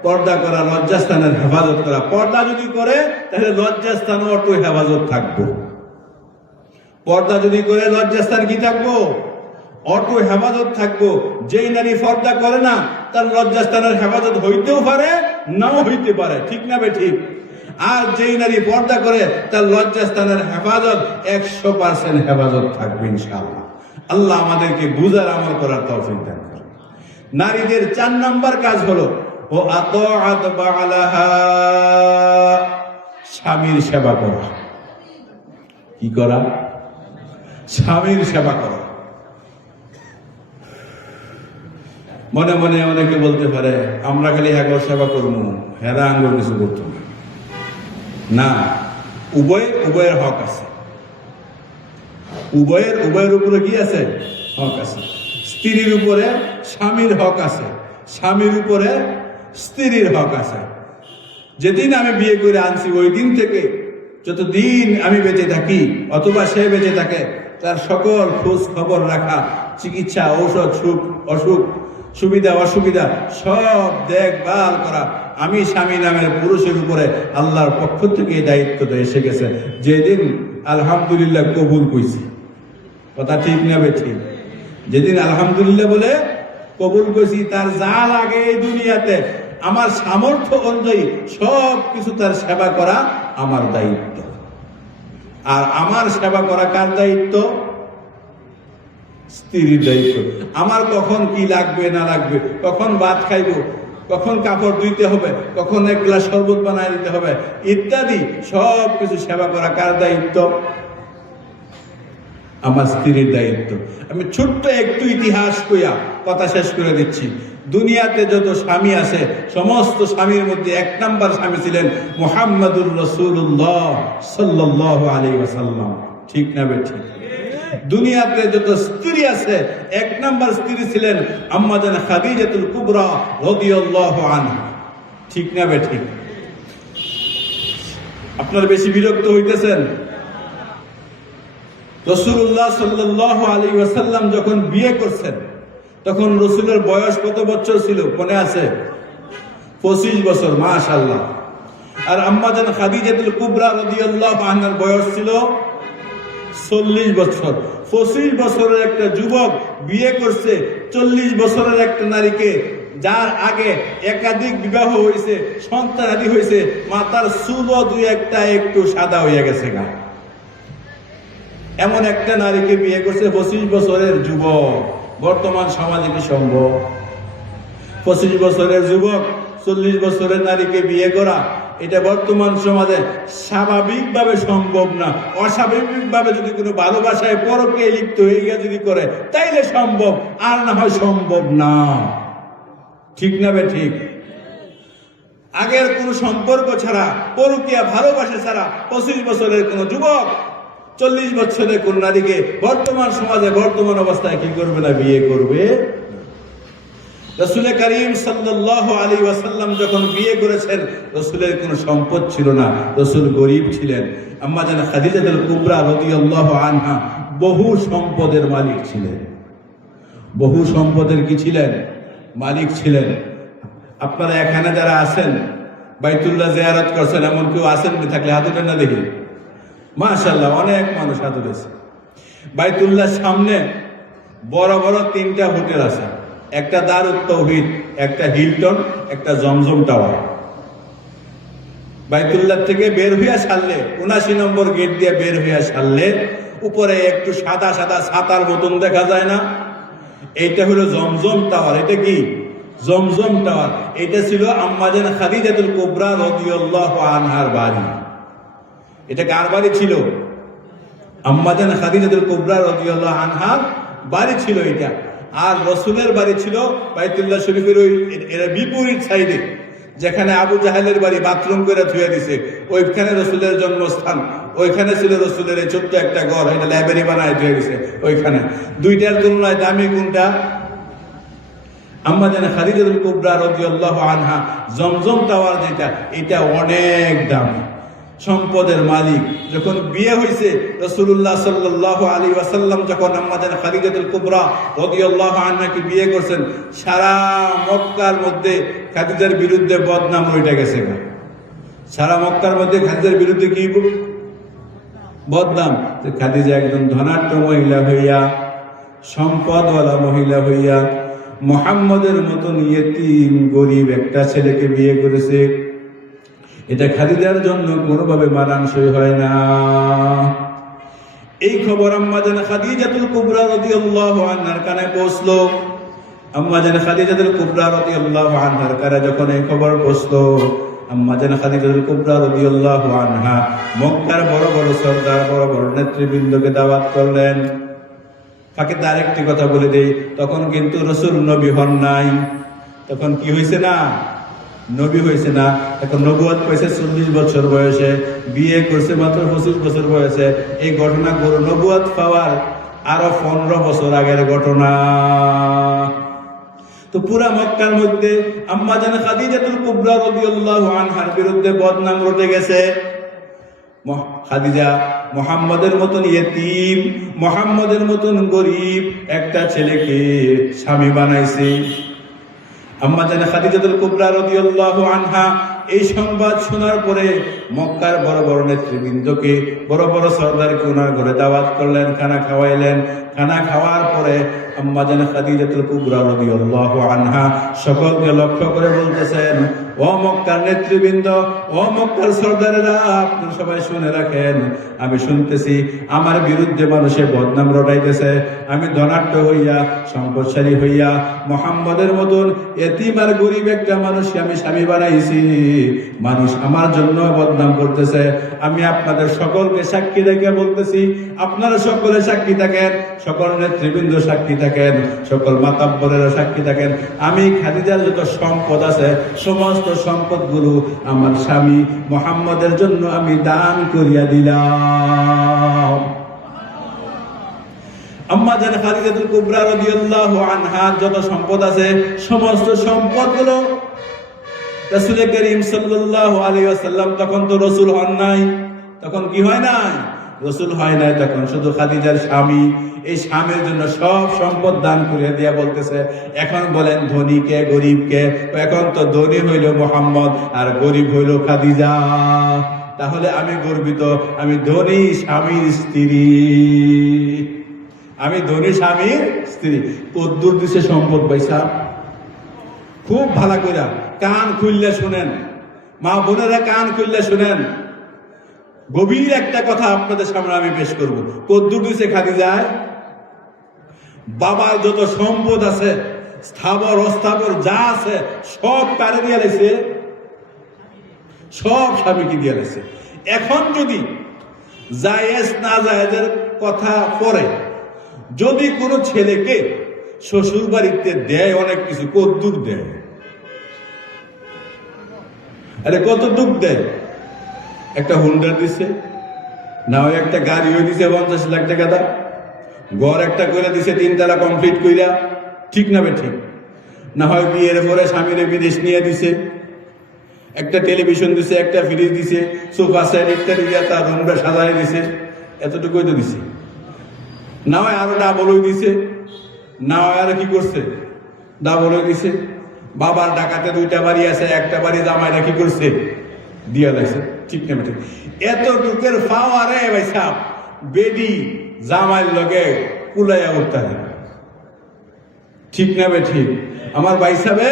পর্দা করা, লজ্জাস্থানের হেফাজত করা। পর্দা যদি করে তাহলে লজ্জাস্থান অটো হেফাজত থাকবো। পর্দা যদি করে লজ্জাস্থান কি থাকবো? অটো হেফাজত থাকবো। যেই নারী পর্দা করে না তার লজ্জাস্থানের হেফাজত হইতেও পারে, নাও হইতে পারে, ঠিক না বে ঠিক? আর যেই নারী পর্দা করে তার লজ্জাস্থানের হেফাজত 100% হেফাজত থাকবে ইনশাআল্লাহ। আল্লাহ আমাদেরকে বুঝার আমল করার তৌফিক দান করেন। নারীদের 4 নাম্বার কাজ হলো ও আতাআত বালাহা, স্বামীর সেবা করা। কি করা? স্বামীর সেবা করা। মনে মনে অনেকে বলতে পারে আমরা খালি একবার সেবা করবো, হেরা আঙ্গুল কিছু করতো না। উভয়ের হক আছে। উভয়ের উপরে কি আছে? হক আছে। স্ত্রীর উপরে স্বামীর হক আছে, স্বামীর উপরে স্ত্রীর হক আছে। যেদিন আমি বিয়ে করে আনছি ওই দিন থেকে যতদিন আমি বেঁচে থাকি অথবা সে বেঁচে থাকে তার সকল খোঁজ খবর রাখা, চিকিৎসা, ঔষধ, সুখ অসুখ, সুবিধা অসুবিধা সব দেখভাল করা আমি স্বামী নামের পুরুষের উপরে আল্লাহর পক্ষ থেকে এই দায়িত্বটা এসে গেছে। যেদিন আলহামদুলিল্লাহ কবুল কইছি, কথা ঠিক না বে ঠিক? যেদিন আলহামদুলিল্লাহ বলে কবুল কইছি, তার যা লাগে এই দুনিয়াতে আমার সামর্থ্য অনুযায়ী সব কিছু তার সেবা করা আমার দায়িত্ব। আর আমার সেবা করা কার দায়িত্ব? স্ত্রীর দায়িত্ব। আমার কখন কি লাগবে না লাগবে, কখন ভাত খাইব, কখন কাপড় ধুইতে হবে, কখন 1 গ্লাস শরবত বানায় দিতে হবে ইত্যাদি সব কিছু সেবা করা কার দায়িত্ব? আমার স্ত্রীর দায়িত্ব। আমি ছোট্ট একটু ইতিহাস কইয়া কথা শেষ করে দিচ্ছি। দুনিয়াতে যত স্বামী আছে সমস্ত স্বামীর মধ্যে 1 নাম্বার স্বামী ছিলেন মুহাম্মাদুর রাসূলুল্লাহ সাল্লাল্লাহু আলাইহি ওয়াসাল্লাম, ঠিক না বে ঠিক? দুনিয়াতে যত স্ত্রী আছে 1 নাম্বার স্ত্রী ছিলেন আম্মা জান খাদিজাতুল কুবরা রাদিয়াল্লাহু আনহা, ঠিক না বে ঠিক? আপনারা বেশি বিরক্ত হইতেছেন? রাসূলুল্লাহ সাল্লাল্লাহু আলাইহি ওয়াসাল্লাম যখন বিয়ে করছেন তখন রাসূলের বয়স কত বছর ছিল মনে আছে? 25 বছর, মাশাআল্লাহ। আর আম্মা জান খাদিজাতুল কুবরা রাদিয়াল্লাহু আনহার বয়স ছিল 40 বছর। 25 বছরের একটা যুবক বিয়ে করছে 40 বছরের একটা নারীকে, যার আগে একাধিক বিবাহ হয়েছে, সন্তানাদি হয়েছে, মাথার চুলও 2-1টা একটু সাদা হয়ে গেছে গা। এমন একটা নারীকে বিয়ে করছে 25 বছরের যুবক। বর্তমান সমাজে কি সম্ভব? 25 বছরের যুবক 40 বছরের নারীকে বিয়ে করা, এটা বর্তমান সমাজে স্বাভাবিকভাবে সম্ভব না। অস্বাভাবিকভাবে যদি কোনো ভালোবাসায় পরকে লিপ্ত হয়ে গিয়ে যদি করে তাইলে সম্ভব, আর না হয় সম্ভব না, ঠিক না বে ঠিক? আগের কোনো সম্পর্ক ছাড়া, পরকীয়া ভালোবাসা ছাড়া 25 বছরের কোনো যুবক 40 বছরের কোন নারীকে বর্তমান সমাজে বর্তমান অবস্থায় কি করবে না? বিয়ে করবে। রাসূল করিম সাল্লাল্লাহু আলাইহি ওয়াসাল্লাম যখন বিয়ে করেছেন রাসূলের কোনো সম্পদ ছিল না, রাসূল গরীব ছিলেন। আম্মা জান খাদিজাতুল কুবরা রাদিয়াল্লাহু আনহা বহু সম্পদের মালিক ছিলেন। বহু সম্পদের কি ছিলেন? মালিক ছিলেন। আপনারা এখানে যারা আছেন বাইতুল্লাহ জিয়ারত করছেন, এমন কেউ আছেন? থাকলে হাত উঠান না দেখি। মাশাআল্লাহ, অনেক মানুষ হাত উঠেছে। বাইতুল্লাহর সামনে বড় বড় 3টা হোটেল আছে, একটা দারুত তাওহীদ, একটা হিলটন, একটা জমজম টাওয়ার। বাইতুল্লাহ থেকে বের হইয়া ছাড়লে 79 নম্বর গেট দিয়ে বের হইয়া ছাড়লে উপরে একটু সাদা সাদা ছাতার মতন দেখা যায় না? এইটা হলো জমজম টাওয়ার। এটা কি? জমজম টাওয়ার। এটা ছিল আম্মা জান খাদিজাতুল কুবরা রাদিয়াল্লাহু আনহার বাড়ি। এটা কার বাড়ি ছিল? আম্মা জান খাদিজাতুল কুবরা রাদিয়াল্লাহু আনহার বাড়ি ছিল এটা। আর রাসূলের বাড়ি ছিল বাইতুল্লাহ শরীফের ওই এর বিপরীত সাইডে, যেখানে আবু জাহেলের বাড়ি বাথরুম করে ধুয়ে দিছে, ওইখানে রাসূলের জন্মস্থান। ওইখানে ছিল রাসূলের এই ছোট্ট একটা ঘর, এটা লাইব্রেরি বানায় ধুয়ে দিছে ওইখানে। দুইটার তুলনায় দামি কোনটা? আম্মা জান খাদিজাতুল কুবরা রাদিয়াল্লাহু আনহা জমজম টাওয়ার যেটা, এটা অনেক দামি। সম্পদের মালিক। যখন বিয়ে হয়েছে রাসূলুল্লাহ সাল্লাল্লাহু আলাইহি ওয়াসাল্লাম যখন আম্মা জান খাদিজাতুল কুবরা রাদিয়াল্লাহু আনহাকে বিয়ে করছেন, সারা মক্কার মধ্যে খাদিজার বিরুদ্ধে বদনাম রইটা গেছে। সারা মক্কার মধ্যে খাদিজার বিরুদ্ধে কি বদনাম। খাদিজা একজন ধনাঢ্য মহিলা হইয়া, সম্পদওয়ালা মহিলা হইয়া মুহাম্মদের মতন ইয়েতিম গরিব একটা ছেলেকে বিয়ে করেছে। এটা খাদিজার জন্য কোনোভাবে মানানসই হয় না। এই খবর আম্মা জান খাদিজাতুল কুবরা রাদিয়াল্লাহু আনহার কানে পৌঁছলো। আম্মা জান খাদিজাতুল কুবরা রাদিয়াল্লাহু আনহার কানে যখন এই খবর পৌঁছলো, আম্মা জান খাদিজাতুল কুবরা রাদিয়াল্লাহু আনহা মক্কার বড় বড় সরদার, বড় বড় নেতৃবৃন্দকে দাওয়াত করলেন। ফাঁকে তার একটি কথা বলে দেই, তখন কিন্তু রাসূল নবী হন নাই। তখন কি হয়েছে না? নবী হয়েছে না। এখন নবুয়ত পেয়েছে 40 বছর বয়সে, বিয়ে করছে মাত্র 25 বছর বয়সে। এই ঘটনা পুরো নবুয়ত পাওয়ার আরো 15 বছর আগের ঘটনা। তো পুরা মক্কার মধ্যে আম্মা জান খাদিজাতুল কুবরা রাদিয়াল্লাহু আনহার বিরুদ্ধে বদনাম রটে গেছে। খাদিজা মুহাম্মদের মতন ইয়েতিম, মুহাম্মদের মতন গরিব একটা ছেলেকে স্বামী বানাইছে। আম্মা জান খাদিজাতুল কুবরা রাদিয়াল্লাহু আনহা এই সংবাদ শোনার পরে মক্কার বড় বড় নেতৃবৃন্দকে, বড় বড় সরদারকে ওনার ঘরে দাওয়াত করলেন, খানা খাওয়াইলেন। খানা খাওয়ার পরে আম্মা জান খাদিজাতুল কুবরা রাদিয়াল্লাহু আনহা সকলকে লক্ষ্য করে বলতেছেন, ও মক্কার নেতৃবৃন্দ, ও মক্কার সরদারেরা, আপনারা সবাই শুনে রাখেন। আমি শুনতেছি আমার বিরুদ্ধে মানুষে বদনাম রটাইতেছে। আমি ধনাঢ্য হইয়া, সম্পদশালী হইয়া, মুহাম্মদের মতন এতিম আর গরিব একটা মানুষকে আমি স্বামী বানাইছি। মানুষ আমার জন্য বদনাম করতেছে। আমি আপনাদের সকলকে সাক্ষী রেখে বলতেছি, আপনারা সকলে সাক্ষী থাকেন, সকল নেতৃবৃন্দ সাক্ষী থাকেন, সকল মাতাব্বরেরা সাক্ষী থাকেন। আমি খাদিজার যত সম্পদ আছে সমস্ত সম্পদগুলো আমার স্বামী মুহাম্মদের জন্য আমি দান করিয়া দিলাম। আম্মা জান খাদিজাতুল কুবরা রাদিয়াল্লাহু আনহার যত সম্পদ আছে সমস্ত সম্পদগুলো রাসূল করিম সাল্লাল্লাহু আলাইহি ওয়াসাল্লাম, তখন তো রাসূল হন নাই, তখন কি হয় নাই? রাসূল হয় নাই। তখন শুধু খাদিজার স্বামী, এই স্বামীর জন্য সব সম্পদ দান করে দিয়া বলতেছে, এখন বলেন ধনী কে গরিব কে? এখন তো ধনী হইল মুহাম্মদ আর গরিব হইল খাদিজা। তাহলে আমি গর্বিত, আমি ধনী স্বামীর স্ত্রী, আমি ধনী স্বামীর স্ত্রী। কদ্দুর দিছে সম্পদ পয়সা, খুব ভালো করে কান খুললে শুনেন, মা বোনেরা কান খুললে শুনেন। গভীর একটা কথা আপনাদের সামনে আমি পেশ করব। কদ্দুর দিছে খাদিজায়, বাবার যত সম্পদ আছে, স্থাবর অস্থাবর যা আছে সব কারে দিয়ে লাইছে, সব স্বামীকে দিয়ে লাইছে। এখন যদি জায়েজ না জায়েজের কথা পরে, যদি কোনো ছেলেকে শ্বশুর বাড়িতে দেয় অনেক কিছু, কদ্দুর দেয়? আরে কতটুক দেয়? একটা হুন্ডার দিছে, না হয় একটা গাড়িও দিছে 50 লাখ টাকা দা, ঘর একটা করে দিছে 3 তলা কমপ্লিট কইরা, ঠিক না ঠিক? না হয় বিয়ের পরে স্বামীরে বিদেশ নিয়ে দিছে, একটা টেলিভিশন দিছে, একটা ফ্রিজ দিছে, সোফা সেট ইত্যাদি দিয়ে তার রুমটা সাজাই দিছে, এতটুকুই তো দিছে। না হয় আরো ডাবলই দিছে, না হয় আর কি করছে, ডাবলই দিছে। বাবার ঢাকাতে 2টা বাড়ি আছে, একটা বাড়ি জামাইরা কি করছে, দিয়া লাগছে, ঠিক না ঠিক? এতটুকের পাওয়ারে ভাই সাহেব বেডি জামাইয়ের লগে কুলাইয়া উঠতে হয়, ঠিক না বে ঠিক? আমার ভাই সাহেবে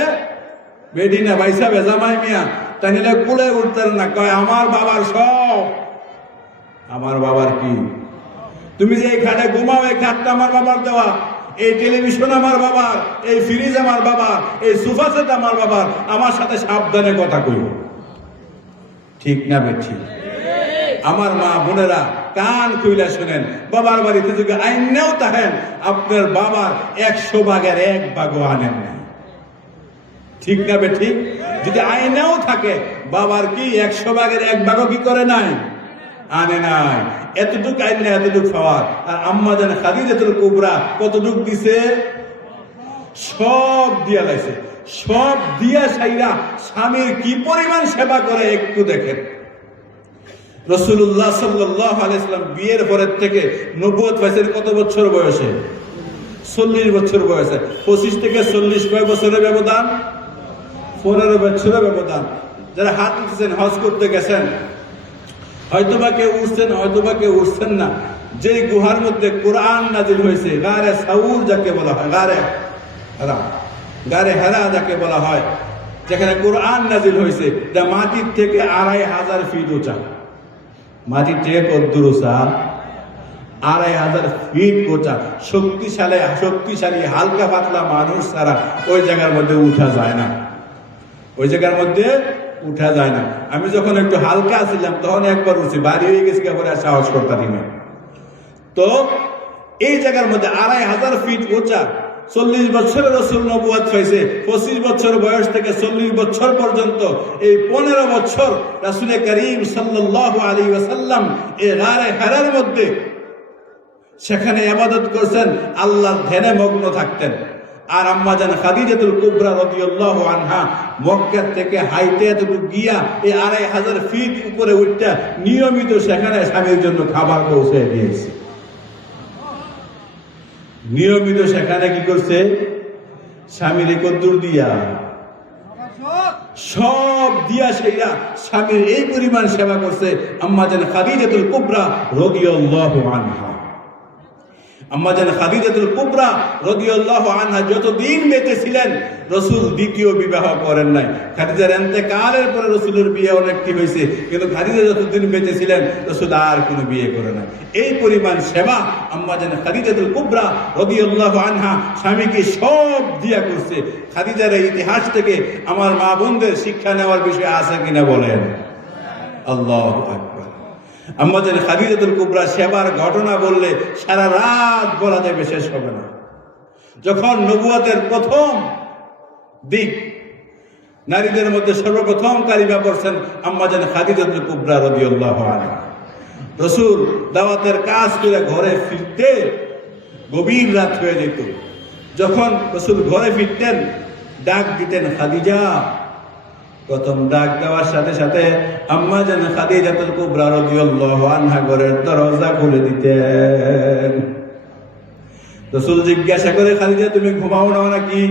বেডি না, ভাই সাহেবে জামাই মিয়া তাই নিলে কুলে উঠতে না, কয় আমার বাবার সব। আমার বাবার কি? তুমি যে এই খাটে ঘুমাও, এই খাটটা আমার বাবার দেওয়া, এই টেলিভিশন আমার বাবার, এই ফ্রিজ আমার বাবার, এই সোফা সেট আমার বাবার। আমার সাথে সাবধানে কথা কইব, ঠিক না বে ঠিক? আমার মা বোনেরা কান খুইলা শুনেন, বাবার বাড়িতে যদি আইনেও থাকেন, আপনার বাবার 100 ভাগের 1 ভাগও আনেন না, ঠিক না বে ঠিক? যদি আইনেও থাকে, বাবার কি 100 ভাগের 1 ভাগও কি করে নাই, আনে নাই। এতটুক আইন না, এতটুক পাওয়ার। আর আম্মা জান খাদিজাতুল কুবরা কতটুক দিছে? সব দিয়া লাইছে। সব দিয়া সাইরা স্বামীর কি পরিমাণ সেবা করে একটু দেখেন। রাসূলুল্লাহ সাল্লাল্লাহু আলাইহি ওয়াসাল্লাম বিয়ের পরের থেকে নবুয়ত পাইছেন কত বছর বয়সে? 40 বছর বয়সে। 25 থেকে 40 কয় বছরের ব্যবধান? 15 বছরের ব্যবধান। যারা হাত উঠেছেন, হজ করতে গেছেন, হয়তোবা কেউ উঠছেন, হয়তোবা কেউ উঠছেন না, যে গুহার মধ্যে কোরআন নাজিল হয়েছে, গারে সাউর যাকে বলা হয়, গারে হেরা যাকে বলা হয়, যেখানে কোরআন নাজিল হয়েছে, যা মাটির থেকে 2500 ফিট উঁচা। মাটির থেকে কদ্দুর উঁচা? 2500 ফিট উঁচা। শক্তিশালী হালকা পাতলা মানুষ ছাড়া ওই জায়গার মধ্যে উঠা যায় না, ওই জায়গার মধ্যে উঠা যায় না। আমি যখন একটু হালকা ছিলাম তখন একবার উঠছি, বাড়ি হয়ে গেছি, পরে সাহস করতাম না। তো এই জায়গার মধ্যে 2500 ফিট উঁচা, 40 বছরের রাসূল নবুয়ত পাইছে। 25 বছর বয়স থেকে 40 বছর পর্যন্ত এই 15 বছর রাসূল করিম সাল্লাল্লাহু আলাইহি ওয়াসাল্লাম এই গারে হেরার মধ্যে সেখানে ইবাদত করছেন, আল্লাহর ধ্যানে মগ্ন থাকতেন। আর আম্মা জান খাদিজাতুল কুবরা রাদিয়াল্লাহু আনহা মক্কা থেকে হাইটে এতটুকু গিয়া এই 2500 ফিট উপরে উঠতে নিয়মিত সেখানে স্বামীর জন্য খাবার পৌঁছে দিয়েছে। নিয়মিত সেখানে কি করছে? স্বামীর কদ্দুর দিয়া, সব দিয়া সেইরা স্বামীর এই পরিমাণ সেবা করছে আম্মা জান খাদিজাতুল কুবরা রাদিয়াল্লাহু আনহা। আম্মা জান খাদিজাতুল কুবরা রাদিয়াল্লাহু আনহা যতদিন বেঁচে ছিলেন রাসূল দ্বিতীয় বিবাহ করেন নাই। খাদিজার ইন্তেকালের পরে রাসূলের বিয়ে অনেকটি হয়েছে, কিন্তু খাদিজা যতদিন বেঁচে ছিলেন রাসূল আর কোনো বিয়ে করে নাই। এই পরিমাণ সেবা আম্মা জান খাদিজাতুল কুবরা রাদিয়াল্লাহু আনহা স্বামীকে সব দিয়া করছে। খাদিজার এই ইতিহাস থেকে আমার মা বোনদের শিক্ষা নেওয়ার বিষয় আছে কিনা বলেন? আল্লাহু আকবার। আম্মা জান খাদিজাতুল কুবরা সেবার ঘটনা বললে সারা রাত বলা যাবে, শেষ হবে না। যখন নবুয়তের প্রথম দিক, নারীদের মধ্যে সর্বপ্রথম কালিমা পড়ছেন আম্মা জান খাদিজাতুল কুবরা রাদিয়াল্লাহু আনহা। রাসূল দাওয়াতের কাজ করে ঘরে ফিরতে গভীর রাত হয়ে যেত। যখন রাসূল ঘরে ফিরতেন ডাক দিতেন খাদিজা। প্রথম ডাক দেওয়ার সাথে সাথে আম্মা জান খাদিজাতুল কুবরা রাদিয়াল্লাহু আনহা ঘরের দরজা খুলে দিতেন। রাসূল জিজ্ঞাসা করে, খাদিজা তুমি ঘুমাও না নাকি?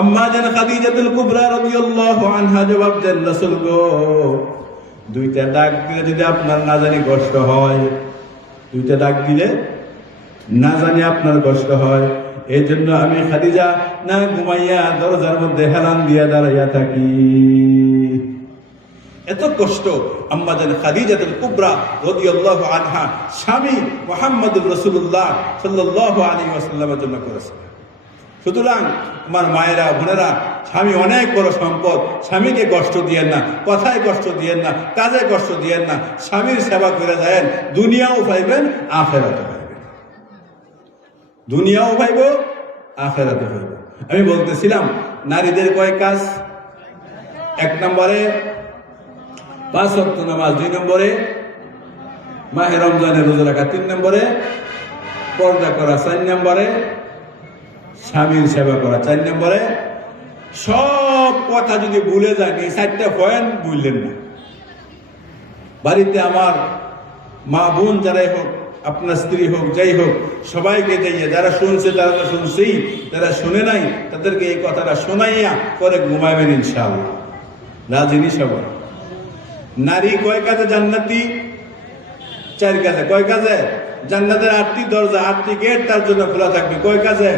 আম্মা জান খাদিজাতুল কুবরা রাদিয়াল্লাহু আনহা জবাব দেন, রাসূল গো, দুইটা ডাক দিলে যদি আপনার না জানি কষ্ট হয়, দুইটা ডাক দিলে না জানি আপনার কষ্ট হয়, এই জন্য আমি খাদিজা না ঘুমাইয়া দরজার মধ্যে হেলান দিয়া দাঁড়াইয়া থাকি। এত কষ্ট আম্মা জান খাদিজাতুল কুবরা রাদিয়াল্লাহু আনহা স্বামী মুহাম্মদুর রাসূলুল্লাহ সাল্লাল্লাহু আলাইহি ওয়াসাল্লামের জন্য করেছে। সুতরাং আমার মায়েরা, বোনেরা, স্বামী অনেক বড় সম্পদ। স্বামীকে কষ্ট দিয়েন না, কথায় কষ্ট দিয়েন না, কাজে কষ্ট দিয়েন না। স্বামীর সেবা করে যায়েন, দুনিয়াও পাইবেন, আখিরাতও পাইবেন। দুনিয়াও পাইব, আখিরাতও পাইব। আমি বলতেছিলাম নারীদের কয় কাজ? 1 নম্বরে 5 ওয়াক্ত নামাজ, 2 নম্বরে মাহে রমজানের রোজা রাখা, 3 নম্বরে পর্দা করা, 4 নম্বরে স্বামীর সেবা করা, 4 নম্বরে সব কথা যদি ভুলে যান, এই 4টা পয়েন্ট ভুললেন না। বাড়িতে আমার মা বোন যারাই হোক, আপনার স্ত্রী হোক, যাই হোক, সবাইকে যাইয়ে, যারা শুনছে তারা তো শুনছেই, যারা শুনে নাই তাদেরকে এই কথাটা শোনাইয়া পরে ঘুমাবেন ইনশাআল্লাহ। রাজিনী সবাই। নারী কয় কাজে জান্নাতি? 4 কাজে। কয় কাজে? জান্নাতের 8টি দরজা, 8টি গেট তার জন্য খোলা থাকবে। কয় কাজে?